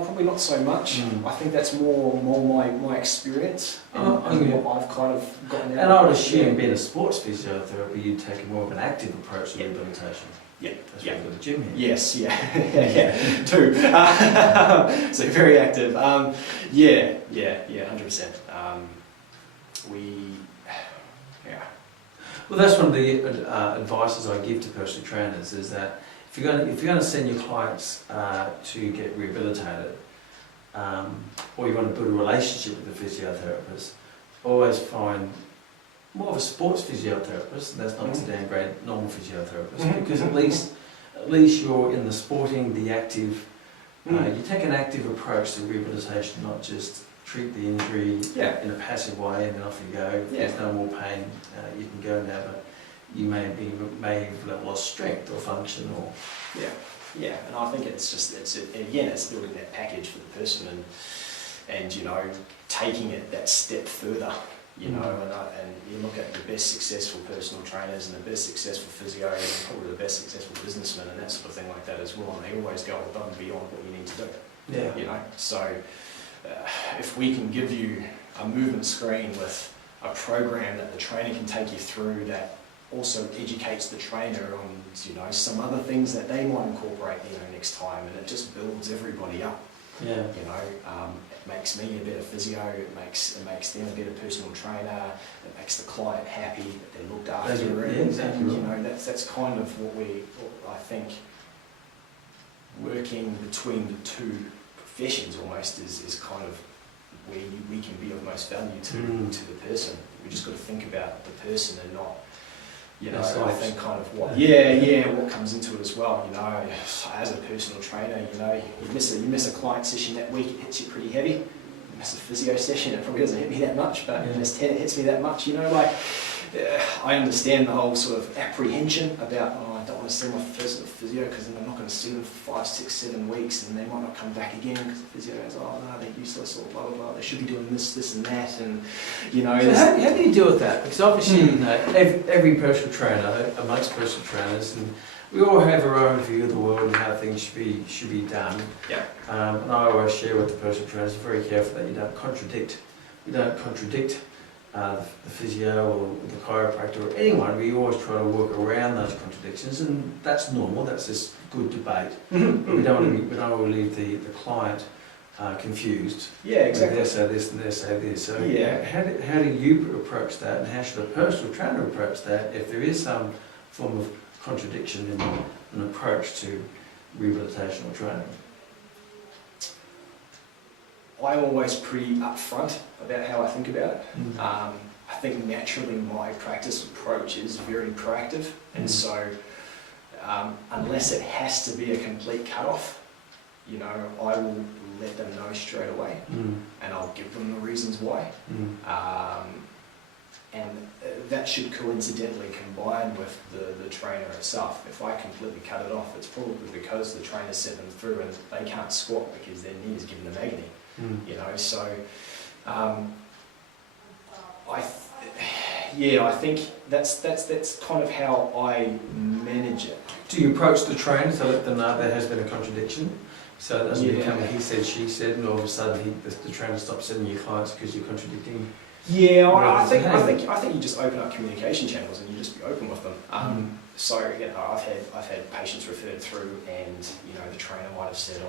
Probably not so much. I think that's more my experience and what I've kind of gotten out. And I would assume, being a sports physiotherapy, you'd take more of an active approach to rehabilitation. That's why you've got the gym here. Yes, too. So very active. 100%. Well, that's one of the advices I give to personal trainers, is that if you're going to send your clients to get rehabilitated, or you want to build a relationship with a physiotherapist, always find more of a sports physiotherapist, and that's not to downgrade normal physiotherapists, because at least you're in the sporting, the active. You take an active approach to rehabilitation, not just treat the injury in a passive way and then off you go. If there's no more pain, you can go now, but you may have lost strength or function or... And I think it's building that package for the person and taking it that step further, and you look at the best successful personal trainers and the best successful physios and probably the best successful businessmen and that sort of thing like that as well, and they always go above and beyond what you need to do. So if we can give you a movement screen with a program that the trainer can take you through that also educates the trainer on some other things that they might incorporate next time, and it just builds everybody up. It makes me a better physio, it makes them a better personal trainer, it makes the client happy that they're looked after, and that's kind of what I think working between the two professions almost is kind of where we can be of most value to the person. We just got to think about the person and not, I think kind of what comes into it as well. As a personal trainer, you miss a client session that week, it hits you pretty heavy. You miss a physio session, it probably doesn't hit me that much, but you miss 10, it hits me that much. I understand the whole sort of apprehension about, oh, I don't want to see my first physio because then I'm not going to see them for 5, 6, 7 weeks and they might not come back again because the physio goes, oh no, they're useless or blah blah blah, they should be doing this, this and that, and you know. So how do you deal with that? Because obviously, you know, every personal trainer, amongst personal trainers, and we all have our own view of the world and how things should be done. Yeah. And I always share with the personal trainers, very careful that you don't contradict. You don't contradict the physio or the chiropractor or anyone. We always try to work around those contradictions, and that's normal. That's just good debate. But we don't want to leave the client confused. Yeah, exactly. They say this and they say this. So yeah. How do you approach that, and how should a personal trainer approach that if there is some form of contradiction in an approach to rehabilitation or training? I'm always pretty upfront about how I think about it. I think naturally my practice approach is very proactive, and so unless it has to be a complete cut-off, you know, I will let them know straight away, and I'll give them the reasons why. And that should coincidentally combine with the trainer itself. If I completely cut it off, it's probably because the trainer sent them through and they can't squat because their knee is giving them agony. You know, so I think that's kind of how I manage it. Do you approach the trainer to let them know there has been a contradiction, so it doesn't become a he said, she said, and all of a sudden the trainer stops sending you clients because you're contradicting? Yeah, I think you just open up communication channels and you just be open with them. So you know, I've had patients referred through, and you know, the trainer might have said,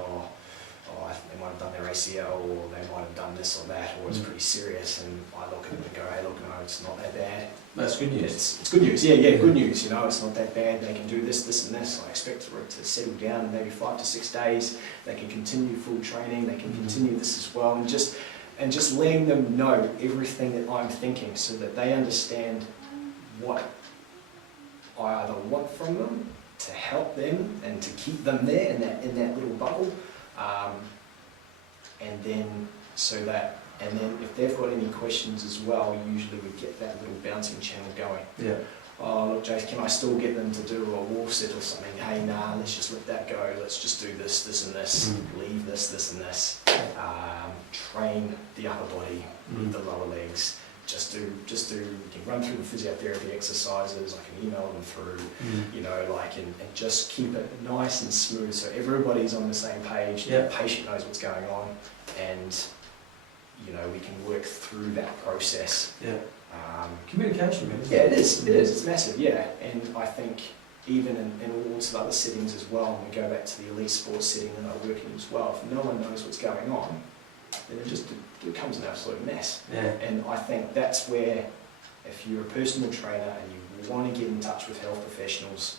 they might have done their ACL, or they might have done this or that, or it's pretty serious, and I look at it and go, hey, look, no, it's not that bad. That's good news. It's good news, yeah, good news, you know, it's not that bad, they can do this, this and this. I expect for it to settle down in maybe 5 to 6 days, they can continue full training, they can continue this as well, and just letting them know everything that I'm thinking so that they understand what I either want from them to help them and to keep them there in that little bubble. And then if they've got any questions as well, usually we get that little bouncing channel going. Yeah. Oh, look, Jace, can I still get them to do a wall sit or something? Hey, nah, let's just let that go. Let's just do this, this and this. Leave this, this and this. Train the upper body, leave the lower legs. Just do, you can run through the physiotherapy exercises, I can email them through, you know, like, and just keep it nice and smooth so everybody's on the same page, the patient knows what's going on, and, you know, we can work through that process. Communication, man. Yeah, it is, it's massive, yeah, and I think even in all sorts of other settings as well, when we go back to the elite sports setting that I work in as well, if no one knows what's going on, then it becomes an absolute mess. And I think that's where, if you're a personal trainer and you want to get in touch with health professionals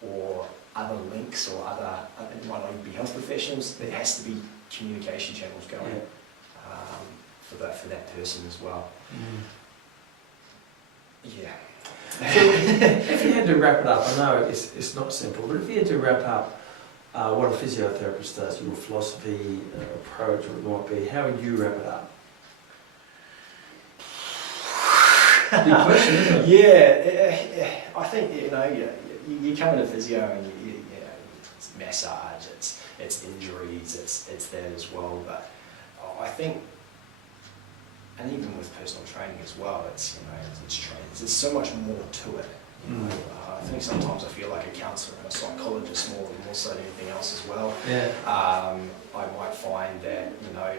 or other links or it might not even be health professionals, there has to be communication channels going for that person as well. Yeah. So if you had to wrap it up, I know it's not simple, but if you had to wrap up what a physiotherapist does, your philosophy, approach, what it might be, how would you wrap it up? Big question, isn't it? Yeah, I think, you know, you come into physio and you know, it's massage, it's injuries, it's that as well. But I think, and even with personal training as well, it's, you know, it's training. There's so much more to it. You know, I think sometimes I feel like a counsellor and a psychologist more so than anything else as well. I might find that, you know,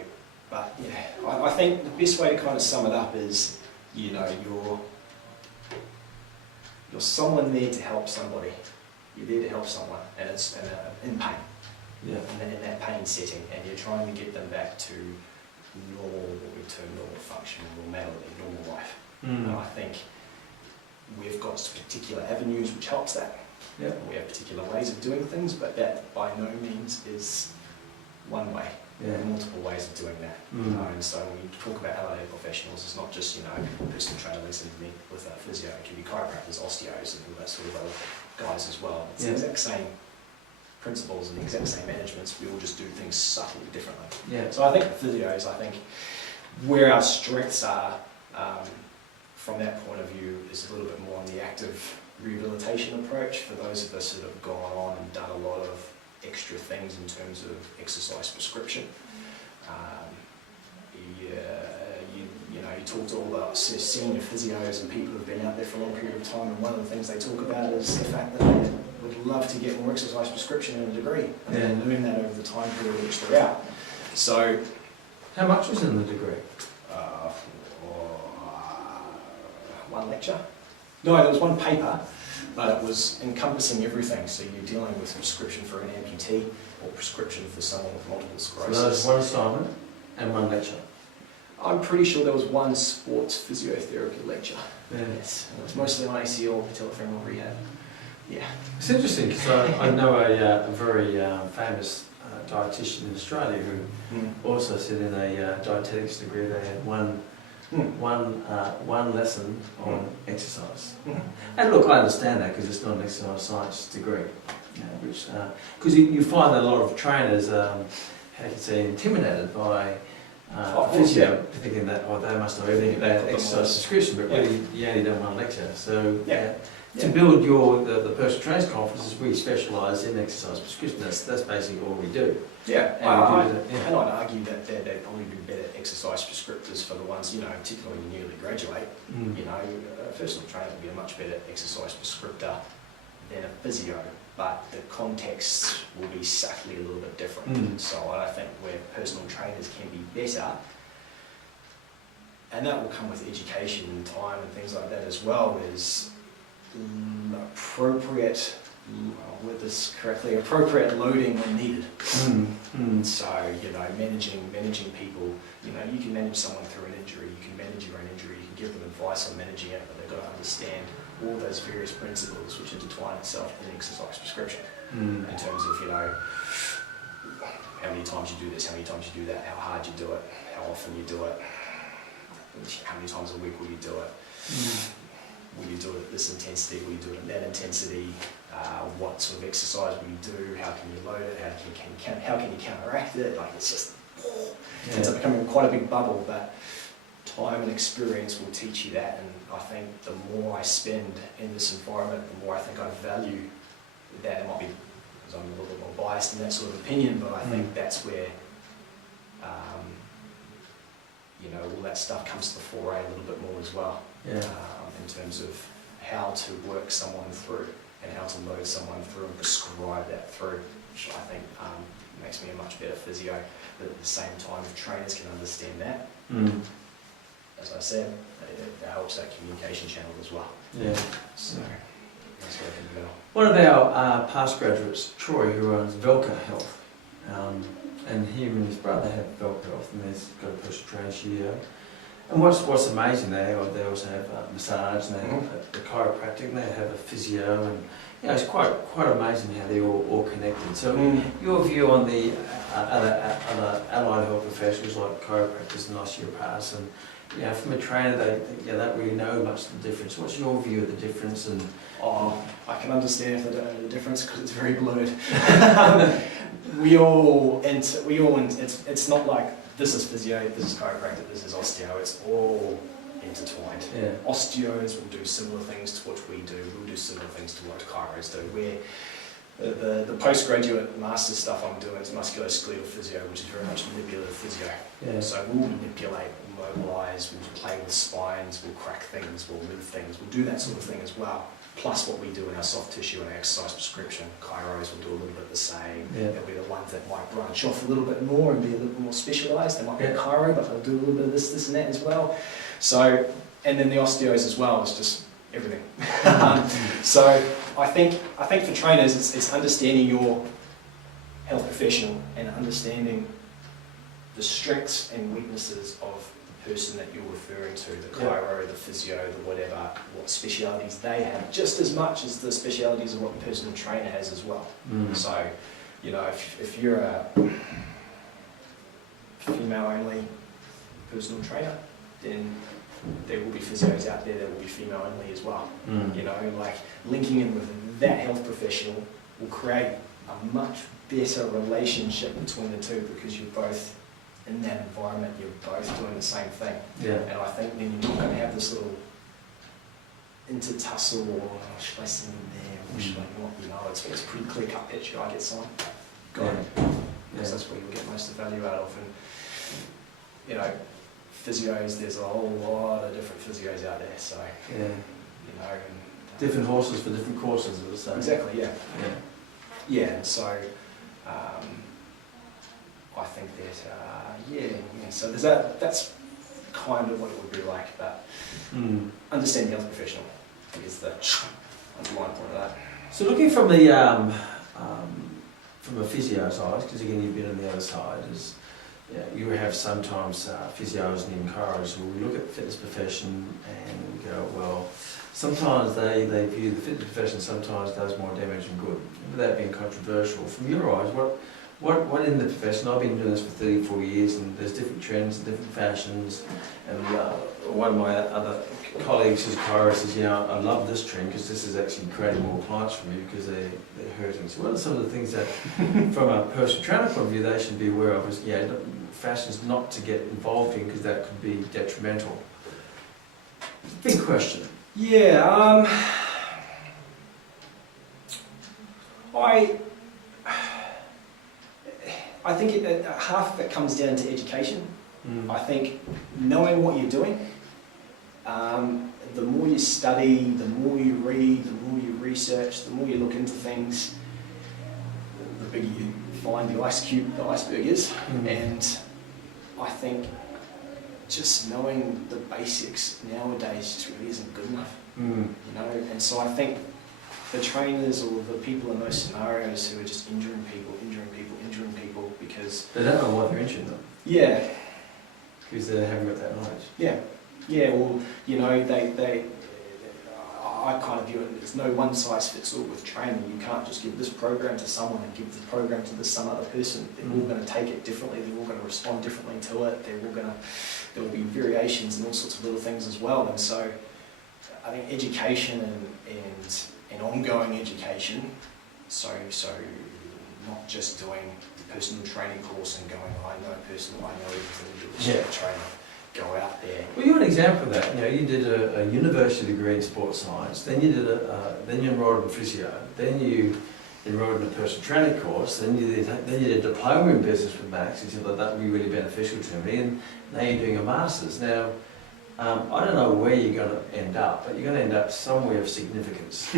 but yeah, I think the best way to kind of sum it up is, you know, you're someone there to help somebody. You're there to help someone, and it's in pain. In that pain setting, and you're trying to get them back to normal, what we term normal function, normality, normal life. And I think we've got particular avenues which helps that. We have particular ways of doing things, but that by no means is one way. There are multiple ways of doing that. You know, and so when we talk about allied professionals, it's not just, you know, personal trainer links in with a physio. It can be chiropractors, osteos, and all that sort of other guys as well. It's the exact same principles and the exact same managements. We all just do things subtly differently. So I think the physios, where our strengths are from that point of view, is a little bit more on the active rehabilitation approach for those of us that have gone on and done a lot of extra things in terms of exercise prescription. You talk to all the senior physios and people who've been out there for a long period of time, and one of the things they talk about is the fact that they would love to get more exercise prescription in a degree, and then learn that over the time period in which they're out. So, how much was in the degree? One lecture. No, there was one paper, but it was encompassing everything. So you're dealing with prescription for an amputee or prescription for someone with multiple sclerosis. So that was one assignment and one lecture? I'm pretty sure there was one sports physiotherapy lecture. Yeah. Yes, and it was mostly on ACL, patellofemoral rehab. Yeah. It's interesting because I know a very famous dietitian in Australia who also said in a dietetics degree they had one lesson on exercise. And look, I understand that because it's not an exercise science degree, which because you find that a lot of trainers, how do you say, intimidated by physio, thinking that they must know everything about exercise prescription, but really you only done one lecture. So to build the personal trainer's confidence, we specialise in exercise prescription. That's basically all we do. Yeah, and I'd argue that they'd probably be better exercise prescriptors for the ones, particularly when you newly graduate. A personal trainer would be a much better exercise prescriptor than a physio, but the context will be subtly a little bit different. So I think where personal trainers can be better, and that will come with education and time and things like that as well, is appropriate loading when needed. So, managing people, you can manage someone through an injury, you can manage your own injury, you can give them advice on managing it, but they've got to understand all those various principles which intertwine itself in exercise prescription. In terms of, how many times you do this, how many times you do that, how hard you do it, how often you do it, how many times a week will you do it. Will you do it at this intensity? Will you do it at that intensity? What sort of exercise will you do? How can you load it? How can you counteract it? It ends up becoming quite a big bubble, but time and experience will teach you that. And I think the more I spend in this environment, the more I think I value that. It might be because I'm a little bit more biased in that sort of opinion, but I think that's where all that stuff comes to the fore a little bit more as well. In terms of how to work someone through and how to load someone through and prescribe that through, which I think makes me a much better physio. But at the same time, if trainers can understand that, as I said, it helps that communication channel as well. So that's what I think about. One of our past graduates, Troy, who runs Velka Health, and him and his brother have Velka Health, and they've got a personal training studio. And what's amazing, they also have a massage, and they have the chiropractic, and they have a physio, and it's quite amazing how they're all connected. So your view on the other allied health professionals like chiropractors and osteopaths, and from a trainer, they don't really know much of the difference. What's your view of the difference? And I can understand if they don't know the difference because it's very blurred. It's not like this is physio, this is chiropractic, this is osteo. It's all intertwined. Osteos will do similar things to what we do. We'll do similar things to what chiros do. Where the postgraduate master stuff I'm doing is musculoskeletal physio, which is very much manipulative physio. So we'll manipulate, we'll mobilise, we'll play with spines, we'll crack things, we'll move things. We'll do that sort of thing as well. Plus what we do in our soft tissue and our exercise prescription. Chiros will do a little bit the same. They'll be the ones that might branch off a little bit more and be a little bit more specialised. They might be a chiro, but they'll do a little bit of this and that as well. So, and then the osteos as well, it's just everything. So I think for trainers, it's understanding your health professional and understanding the strengths and weaknesses of the person that you're referring to, the chiro, the physio, the whatever, what specialities they have, just as much as the specialities of what the personal trainer has as well. So, if you're a female-only personal trainer, then there will be physios out there that will be female-only as well. Linking in with that health professional will create a much better relationship between the two because you're both in that environment, you're both doing the same thing. And I think then you're not going to have this little into tussle or should I send him there or should I not? You know, it's a pretty clear cut picture. I get signed. Got it. Because that's where you'll get most of the value out of. And you know, physios, there's a whole lot of different physios out there. So you know, and, different horses for different courses, as I say. Exactly. Yeah. And so I think that So there's that. That's kind of what it would be like, but understanding the other professional is the underlying point of that. So looking from a physio side, because again you've been on the other side, is you have sometimes physios and encouragers who look at the fitness profession and go, well, sometimes they view the fitness profession sometimes does more damage than good. Without being controversial, from your eyes, what in the profession, I've been doing this for 34 years and there's different trends and different fashions, and one of my other colleagues who's a chiropractor says, I love this trend because this is actually creating more clients for me because they're hurting. So what are some of the things that from a personal trainer point of view they should be aware of? Is fashion's not to get involved in because that could be detrimental. Big question. Yeah, I think half of it comes down to education. I think knowing what you're doing, the more you study, the more you read, the more you research, the more you look into things, the bigger you find the iceberg is. And I think just knowing the basics nowadays just really isn't good enough. You know, and so I think the trainers or the people in those scenarios who are just injuring people because they don't know why they're injuring them. Yeah. Because they haven't got that knowledge. Yeah. Well, you know, I kind of view it as no one size fits all with training. You can't just give this program to someone and give the program to some other person. They're all going to take it differently. They're all going to respond differently to it. There will be variations and all sorts of little things as well. And so I think education and ongoing education, so not just doing the personal training course and going, I know everything to do with training, go out there. Well, you're an example of that. You did a university degree in sports science, then you enrolled in physio, then you enrolled in a personal training course, then you did a diploma in business with Max. You said that would be really beneficial to me, and now you're doing a master's. Now, I don't know where you're going to end up, but you're going to end up somewhere of significance. I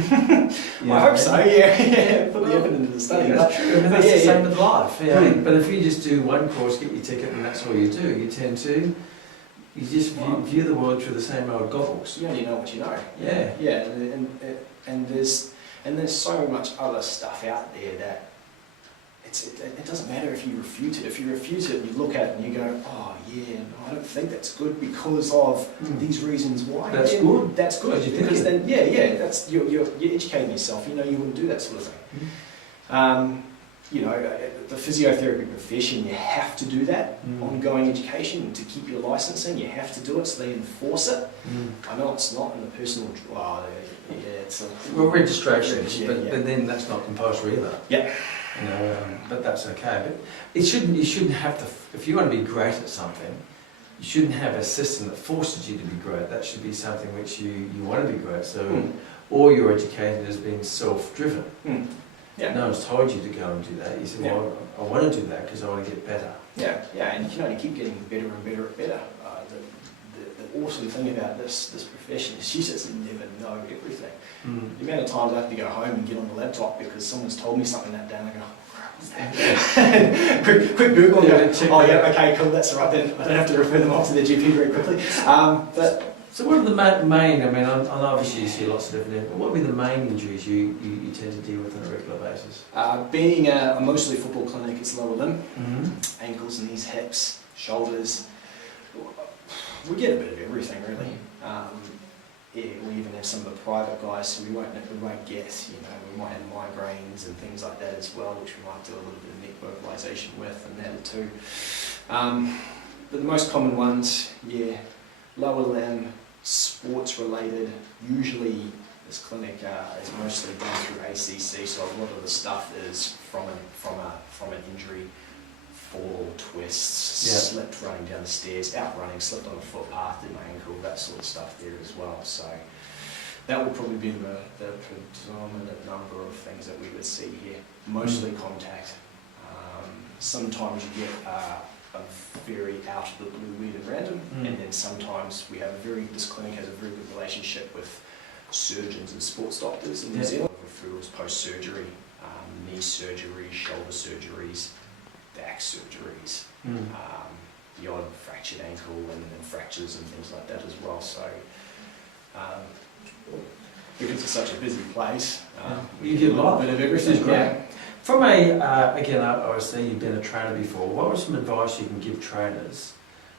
hope so, yeah. Put the effort into the study. Yeah, that's true. That's the same with life. But if you just do one course, get your ticket, and that's all you do, you tend to, view the world through the same old goggles. You only know what you know. Yeah. And there's so much other stuff out there that it doesn't matter if you refute it. If you refute it, you look at it and you go, oh yeah, no, I don't think that's good because of these reasons why. That's good. That's good. Because then, that's you're educating yourself. You wouldn't do that sort of thing. The physiotherapy profession, you have to do that. Ongoing education to keep your licensing, you have to do it so they enforce it. I know it's not in the personal. It's registration, but then that's not compulsory either. Yeah. But that's okay. But you shouldn't have to. If you want to be great at something, you shouldn't have a system that forces you to be great. That should be something which you want to be great. So all your education has been self-driven. No one's told you to go and do that. You said, well, I want to do that because I want to get better. Yeah, and you can only keep getting better and better and better. The awesome thing about this profession is you just never know everything. The amount of times I have to go home and get on the laptop because someone's told me something that day and I go, what's that? quick Google and go, okay, cool, that's all right then. I don't have to refer them off to their GP very quickly. So what are the main, I obviously you see lots of different, but what would be the main injuries you tend to deal with on a regular basis? Being a mostly football clinic, it's lower limb, ankles, knees, hips, shoulders. We get a bit of everything really. We even have some of the private guys, so we won't get, we might have migraines and things like that as well, which we might do a little bit of neck mobilisation with and that too. But the most common ones, lower limb, sports related. Usually this clinic is mostly done through ACC, so a lot of the stuff is from an injury. Fall, twists, slipped running down the stairs, out running, slipped on a footpath, did my ankle, that sort of stuff there as well. So that would probably be the predominant number of things that we would see here. Mostly contact. Sometimes you get a very out of the blue weird and random, and then sometimes this clinic has a very good relationship with surgeons and sports doctors in New Zealand. Referrals post-surgery, knee surgery, shoulder surgeries, back surgeries, the odd fractured ankle and fractures and things like that as well. So because it's such a busy place, you get a lot bit of everything. Yeah. From again, obviously you've been a trainer before. What was some advice you can give trainers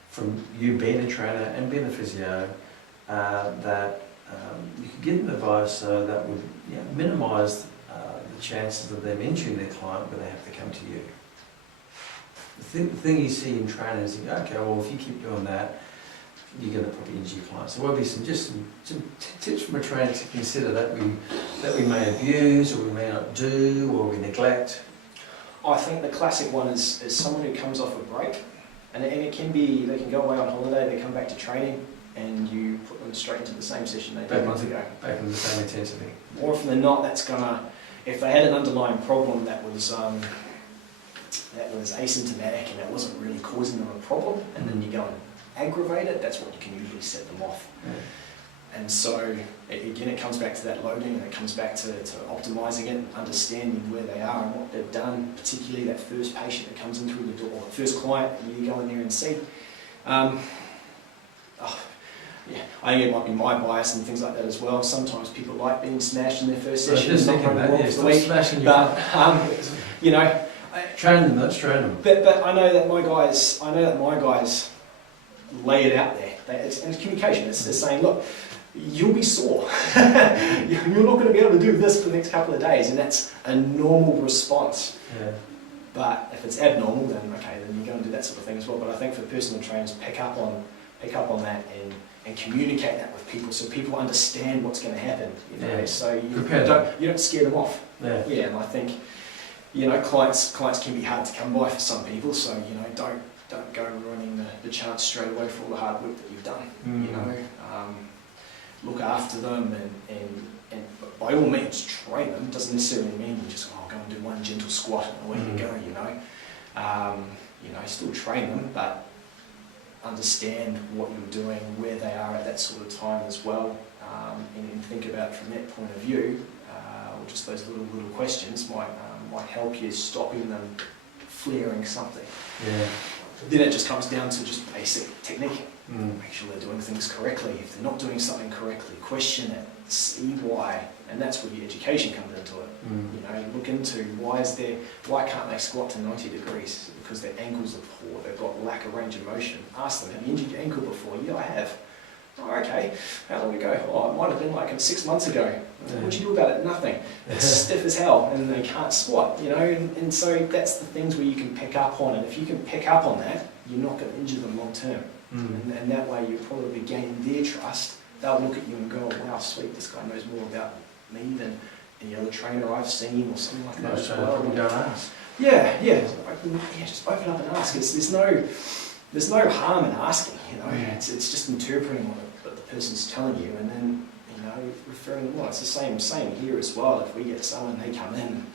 from you being a trainer and being a physio that you could give them advice that would minimise the chances of them injuring their client when they have to come to you? The thing you see in trainers, you go, okay, well, if you keep doing that, you're going to probably injure your client. So what would be some tips from a trainer to consider that we may abuse, or we may not do, or we neglect? I think the classic one is someone who comes off a break, and it can be, they can go away on holiday, they come back to training, and you put them straight into the same session they did a month ago. Back in the same intensity. More often than not, that's gonna, if they had an underlying problem that was asymptomatic and that wasn't really causing them a problem, and then you go and aggravate it, that's what you can usually set them off. Yeah. And so, again, it comes back to that loading, and it comes back to optimising it, understanding where they are and what they've done, particularly that first patient that comes in through the door, first client you go in there and see. I think it might be my bias and things like that as well. Sometimes people like being smashed in their first session. You know, train them, let's train them. But I know that my guys lay it out there. And it's communication. It's saying, look, you'll be sore. You're not going to be able to do this for the next couple of days, and that's a normal response. Yeah. But if it's abnormal, then okay, then you go and do that sort of thing as well. But I think for personal trainers, pick up on that and communicate that with people, so people understand what's going to happen. You know, so you don't scare them off. Yeah, and I think, you know, clients can be hard to come by for some people. So you know, don't go ruining the chance straight away for all the hard work that you've done. You know, look after them and by all means train them. Doesn't necessarily mean you just go and do one gentle squat and away you go. You know, still train them, but understand what you're doing, where they are at that sort of time as well, and think about it from that point of view, or just those little questions might help you stopping them flaring something. Yeah. Then it just comes down to just basic technique. Make sure they're doing things correctly. If they're not doing something correctly, question it, see why, and that's where the education comes into it. You know, you look into why can't they squat to 90 degrees? Because their ankles are poor, they've got lack of range of motion. Ask them, have you injured your ankle before? Yeah, I have. Oh, okay. How long ago? Oh, it might have been like 6 months ago. What'd you do about it? Nothing. It's stiff as hell, and they can't squat, you know, and so that's the things where you can pick up on, and if you can pick up on that, you're not going to injure them long term. And that way you probably gain their trust. They'll look at you and go, oh, wow, sweet, this guy knows more about me than any other trainer I've seen, or something like that as well. Don't ask. Yeah, just open up and ask. There's no harm in asking, you know. It's just interpreting what the person's telling you, and then, you know, referring them on. It's the same here as well. If we get someone, they come in,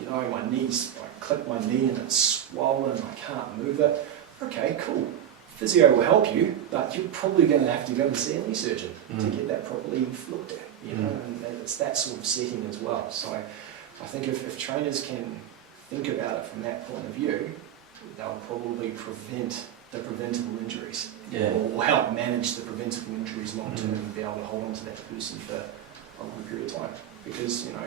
you know, my knees, I clip my knee and it's swollen, I can't move it. Okay, cool. Physio will help you, but you're probably going to have to go and see a knee surgeon to get that properly looked at, you know, and it's that sort of setting as well. So I think if trainers can think about it from that point of view, they'll probably prevent the preventable injuries, or help manage the preventable injuries long term and be able to hold on to that person for a long period of time. Because, you know,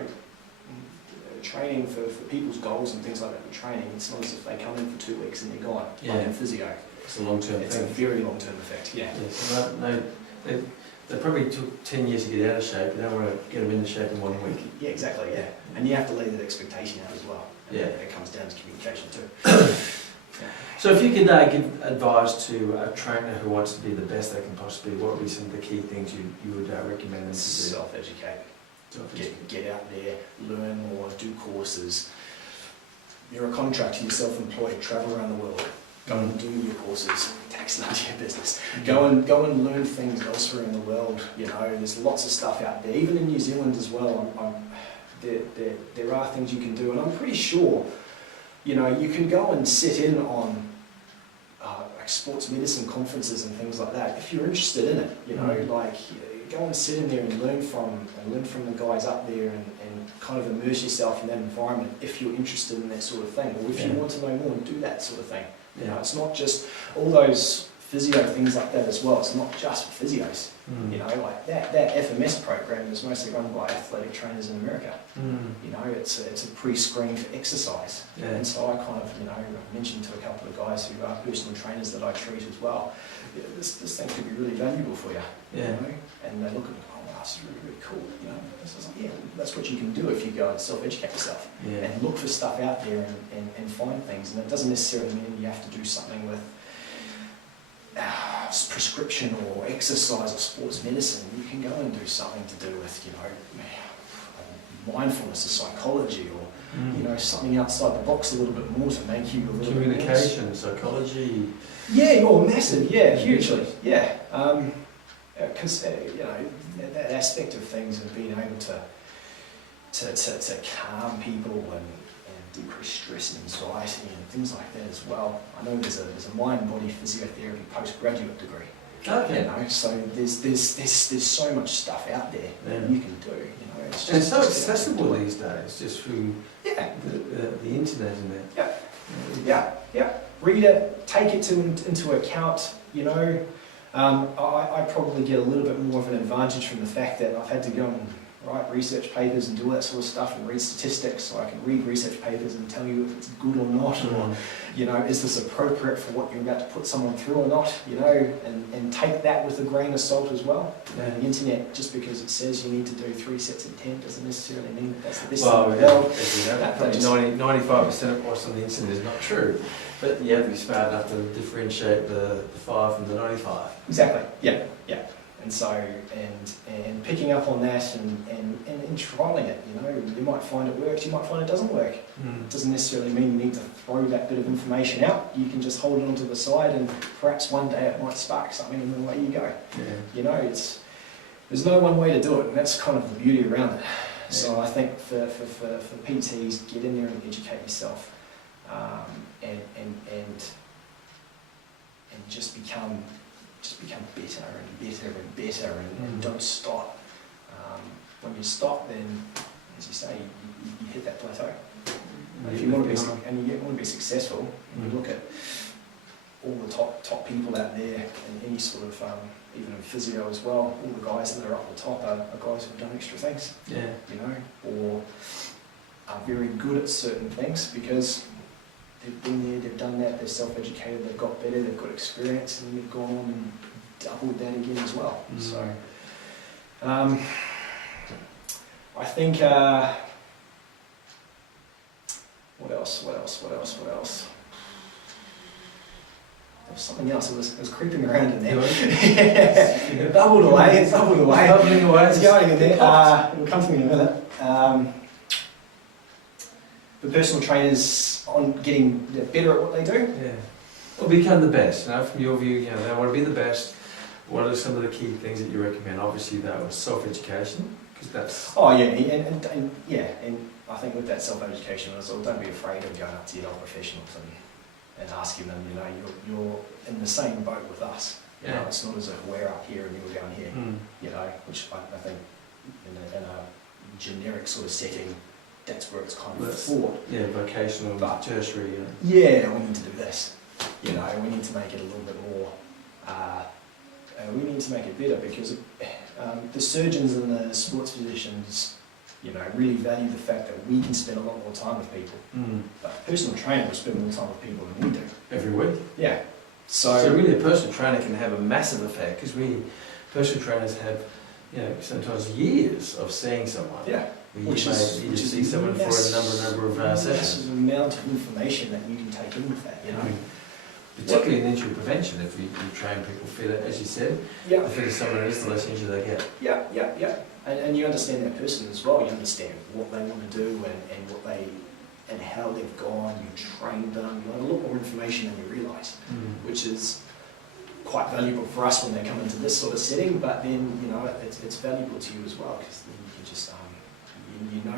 training for people's goals and things like that, training, it's not as if they come in for 2 weeks and they're gone, like in physio. It's a long-term It's a very long-term effect, yeah. So they probably took 10 years to get out of shape, you don't want to get them into shape in 1 week. Yeah, exactly, yeah. And you have to lay that expectation out as well. And it comes down to communication too. So if you could give advice to a trainer who wants to be the best they can possibly be, what would be some of the key things you would recommend them to do? Self-educate. Get out there, learn more, do courses. You're a contractor, you're self-employed, travel around the world. Go and do your courses, tax none of your business. Go and learn things elsewhere in the world. You know, there's lots of stuff out there, even in New Zealand as well. There are things you can do, and I'm pretty sure, you know, you can go and sit in on like sports medicine conferences and things like that if you're interested in it. You know, like go and sit in there and learn from the guys up there and kind of immerse yourself in that environment if you're interested in that sort of thing, or if you want to know more and do that sort of thing. You know, it's not just all those physio things like that as well. It's not just for physios. You know, like that FMS program is mostly run by athletic trainers in America. You know, it's a pre-screen for exercise. And so I kind of, you know, mentioned to a couple of guys who are personal trainers that I treat as well, this thing could be really valuable for you. You know? And they look at me, oh wow, this is really, really cool. You know, so it's like, yeah, that's what you can do if you go and self-educate yourself and look for stuff out there and find things. And it doesn't necessarily mean you have to do something with prescription or exercise or sports medicine. You can go and do something to do with, you know, mindfulness or psychology, or you know, something outside the box a little bit more to make you a little communication, psychology. Yeah, you're massive. Yeah, hugely. Yeah, because you know, that aspect of things of being able to calm people and decrease stress and anxiety and things like that as well. I know there's a mind-body physiotherapy postgraduate degree. Okay. You know, so there's so much stuff out there that you can do. You know, it's so accessible these days, just through the internet and that. Yeah. Read it, take it into account. You know, I probably get a little bit more of an advantage from the fact that I've had to go and write research papers and do all that sort of stuff and read statistics, so I can read research papers and tell you if it's good or not, or, you know, is this appropriate for what you're about to put someone through or not, you know, and take that with a grain of salt as well. You know, the internet, just because it says you need to do 3 sets of 10 doesn't necessarily mean that that's the best thing in the world. Probably 95% of what's on the internet is not true, but you have to be smart enough to differentiate the 5 from the 95. Exactly, yeah. And so, and picking up on that and trialing it, you know, you might find it works, you might find it doesn't work. It doesn't necessarily mean you need to throw that bit of information out. You can just hold it onto the side, and perhaps one day it might spark something, and away you go. You know, there's no one way to do it, and that's kind of the beauty around it. So I think for PTs, get in there and educate yourself, and just become better and better and better, and don't stop. When you stop, then, as you say, you hit that plateau. And if you want to be successful, and you look at all the top people out there, and any sort of even in physio as well, all the guys that are up the top are guys who've done extra things. You know, or are very good at certain things because they've been there, they've done that, they're self-educated, they've got better, they've got experience, and they've gone on and doubled that again as well. So, I think, what else? There was something else that was creeping around in there. It bubbled away. It's going in there. It'll come to me in a minute. The personal trainers on getting better at what they do. Or become the best. You know, from your view, you know, they want to be the best. What are some of the key things that you recommend? Obviously, that was self-education, because that's. Oh yeah, and I think with that self-education as well, don't be afraid of going up to your health professionals and asking them. You know, you're in the same boat with us. You know, it's not as if we're up here and you're down here. You know, which I think in a generic sort of setting, that's where it's kind of thought. Vocational, but tertiary. Yeah, we need to do this. You know, we need to make it a little bit more. We need to make it better because the surgeons and the sports physicians, you know, really value the fact that we can spend a lot more time with people. But personal trainers spend more time with people than we do. Every week? Yeah. So really a personal trainer can have a massive effect because personal trainers have, you know, sometimes years of seeing someone. Which is see someone for a number of sessions. Massive amount of information that you can take in with that, you know. Particularly in injury prevention, if you train people fitter, as you said, the fitter someone is, the less injury they get. And you understand that person as well. You understand what they want to do and what they and how now they've gone, you've trained them, you have a lot more information than you realise, which is quite valuable for us when they come into this sort of setting, but then, you know, it's valuable to you as well, because then you can just, you know,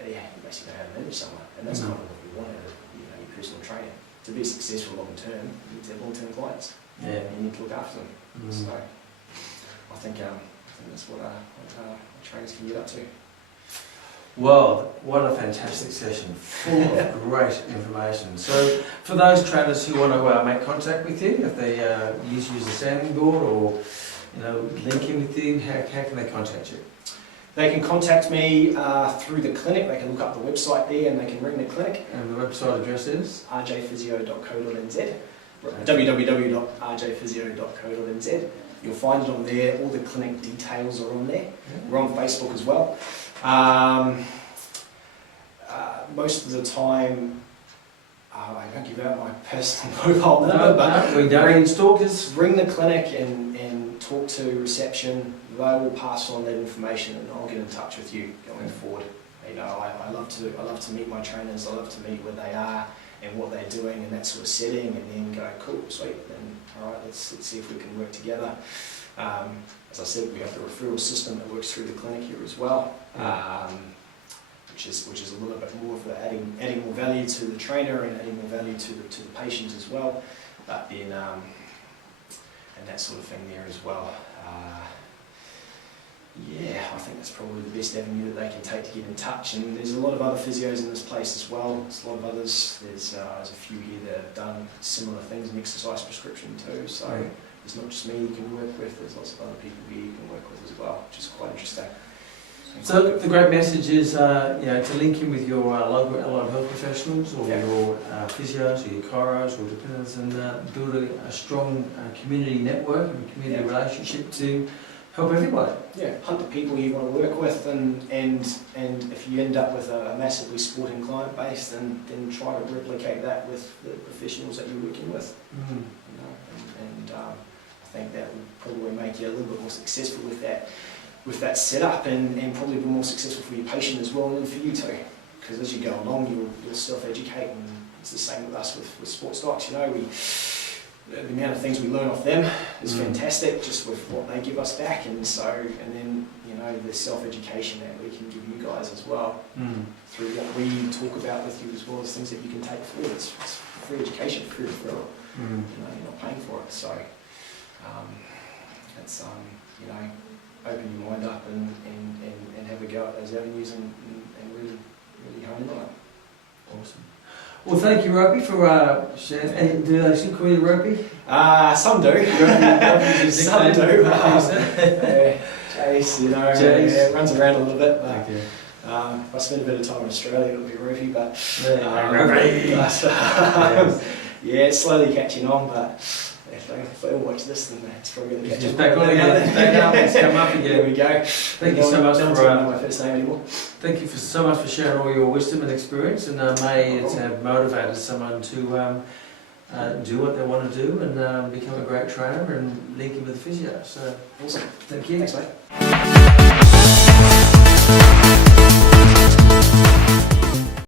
yeah, you basically know how to manage someone, and that's kind of what we want out of, you know, your personal training. To be successful long term, you need to have long-term clients. Yeah. You need to look after them. So I think that's what trainers can get up to. Well, what a fantastic session, full of great information. So for those trainers who want to make contact with you, if they use a sounding board or, you know, link in with you, how can they contact you? They can contact me through the clinic. They can look up the website there and they can ring the clinic. And the website address is? rjphysio.co.nz, www.rjphysio.co.nz. You'll find it on there. All the clinic details are on there. Yeah. We're on Facebook as well. Most of the time, I don't give out my personal mobile number, but we don't need stalkers. Ring the clinic and talk to reception. They will pass on that information, and I'll get in touch with you going forward. You know, I love to meet my trainers. I love to meet where they are and what they're doing in that sort of setting, and then go, cool, sweet. Then all right, let's see if we can work together. As I said, we have the referral system that works through the clinic here as well, which is a little bit more for adding more value to the trainer and adding more value to the patient as well. But then and that sort of thing there as well. Yeah, I think that's probably the best avenue that they can take to get in touch. And there's a lot of other physios in this place as well. There's a lot of others. There's a few here that have done similar things in exercise prescription too. So it's not just me you can work with. There's lots of other people here you can work with as well, which is quite interesting. So the great message is, you know, to link in with your local allied health professionals or your physios or your chiros or dependents, and build a strong community network and community relationship to help everybody. Yeah, hunt the people you want to work with, and if you end up with a massively sporting client base, then try to replicate that with the professionals that you're working with. You know, and I think that would probably make you a little bit more successful with that setup, and probably be more successful for your patient as well, and for you too. Because as you go along, you'll self-educate, and it's the same with us with sports docs. You know, the amount of things we learn off them is fantastic, just with what they give us back, and then you know, the self-education that we can give you guys as well through what we talk about with you, as well as things that you can take forward. It's free education, free referral. You know, you're not paying for it, so it's you know, open your mind up and have a go at those avenues and really hone in on it. Awesome. Well, thank you, Ropey, for sharing. And do they still call you Ropey? Some do. Some do. Chase, you know, it runs around a little bit. But, if I spend a bit of time in Australia, it'll be Ropey. But yeah, it's slowly catching on. But if they all watch this, then it's probably going to catch on. Back on again. Back up. It's come up again. There we go. Thank you so much for my first name anymore. Thank you so much for sharing all your wisdom and experience, and may it have motivated someone to do what they want to do and become a great trainer and link in with the physio. So awesome. thank you. Thanks, mate.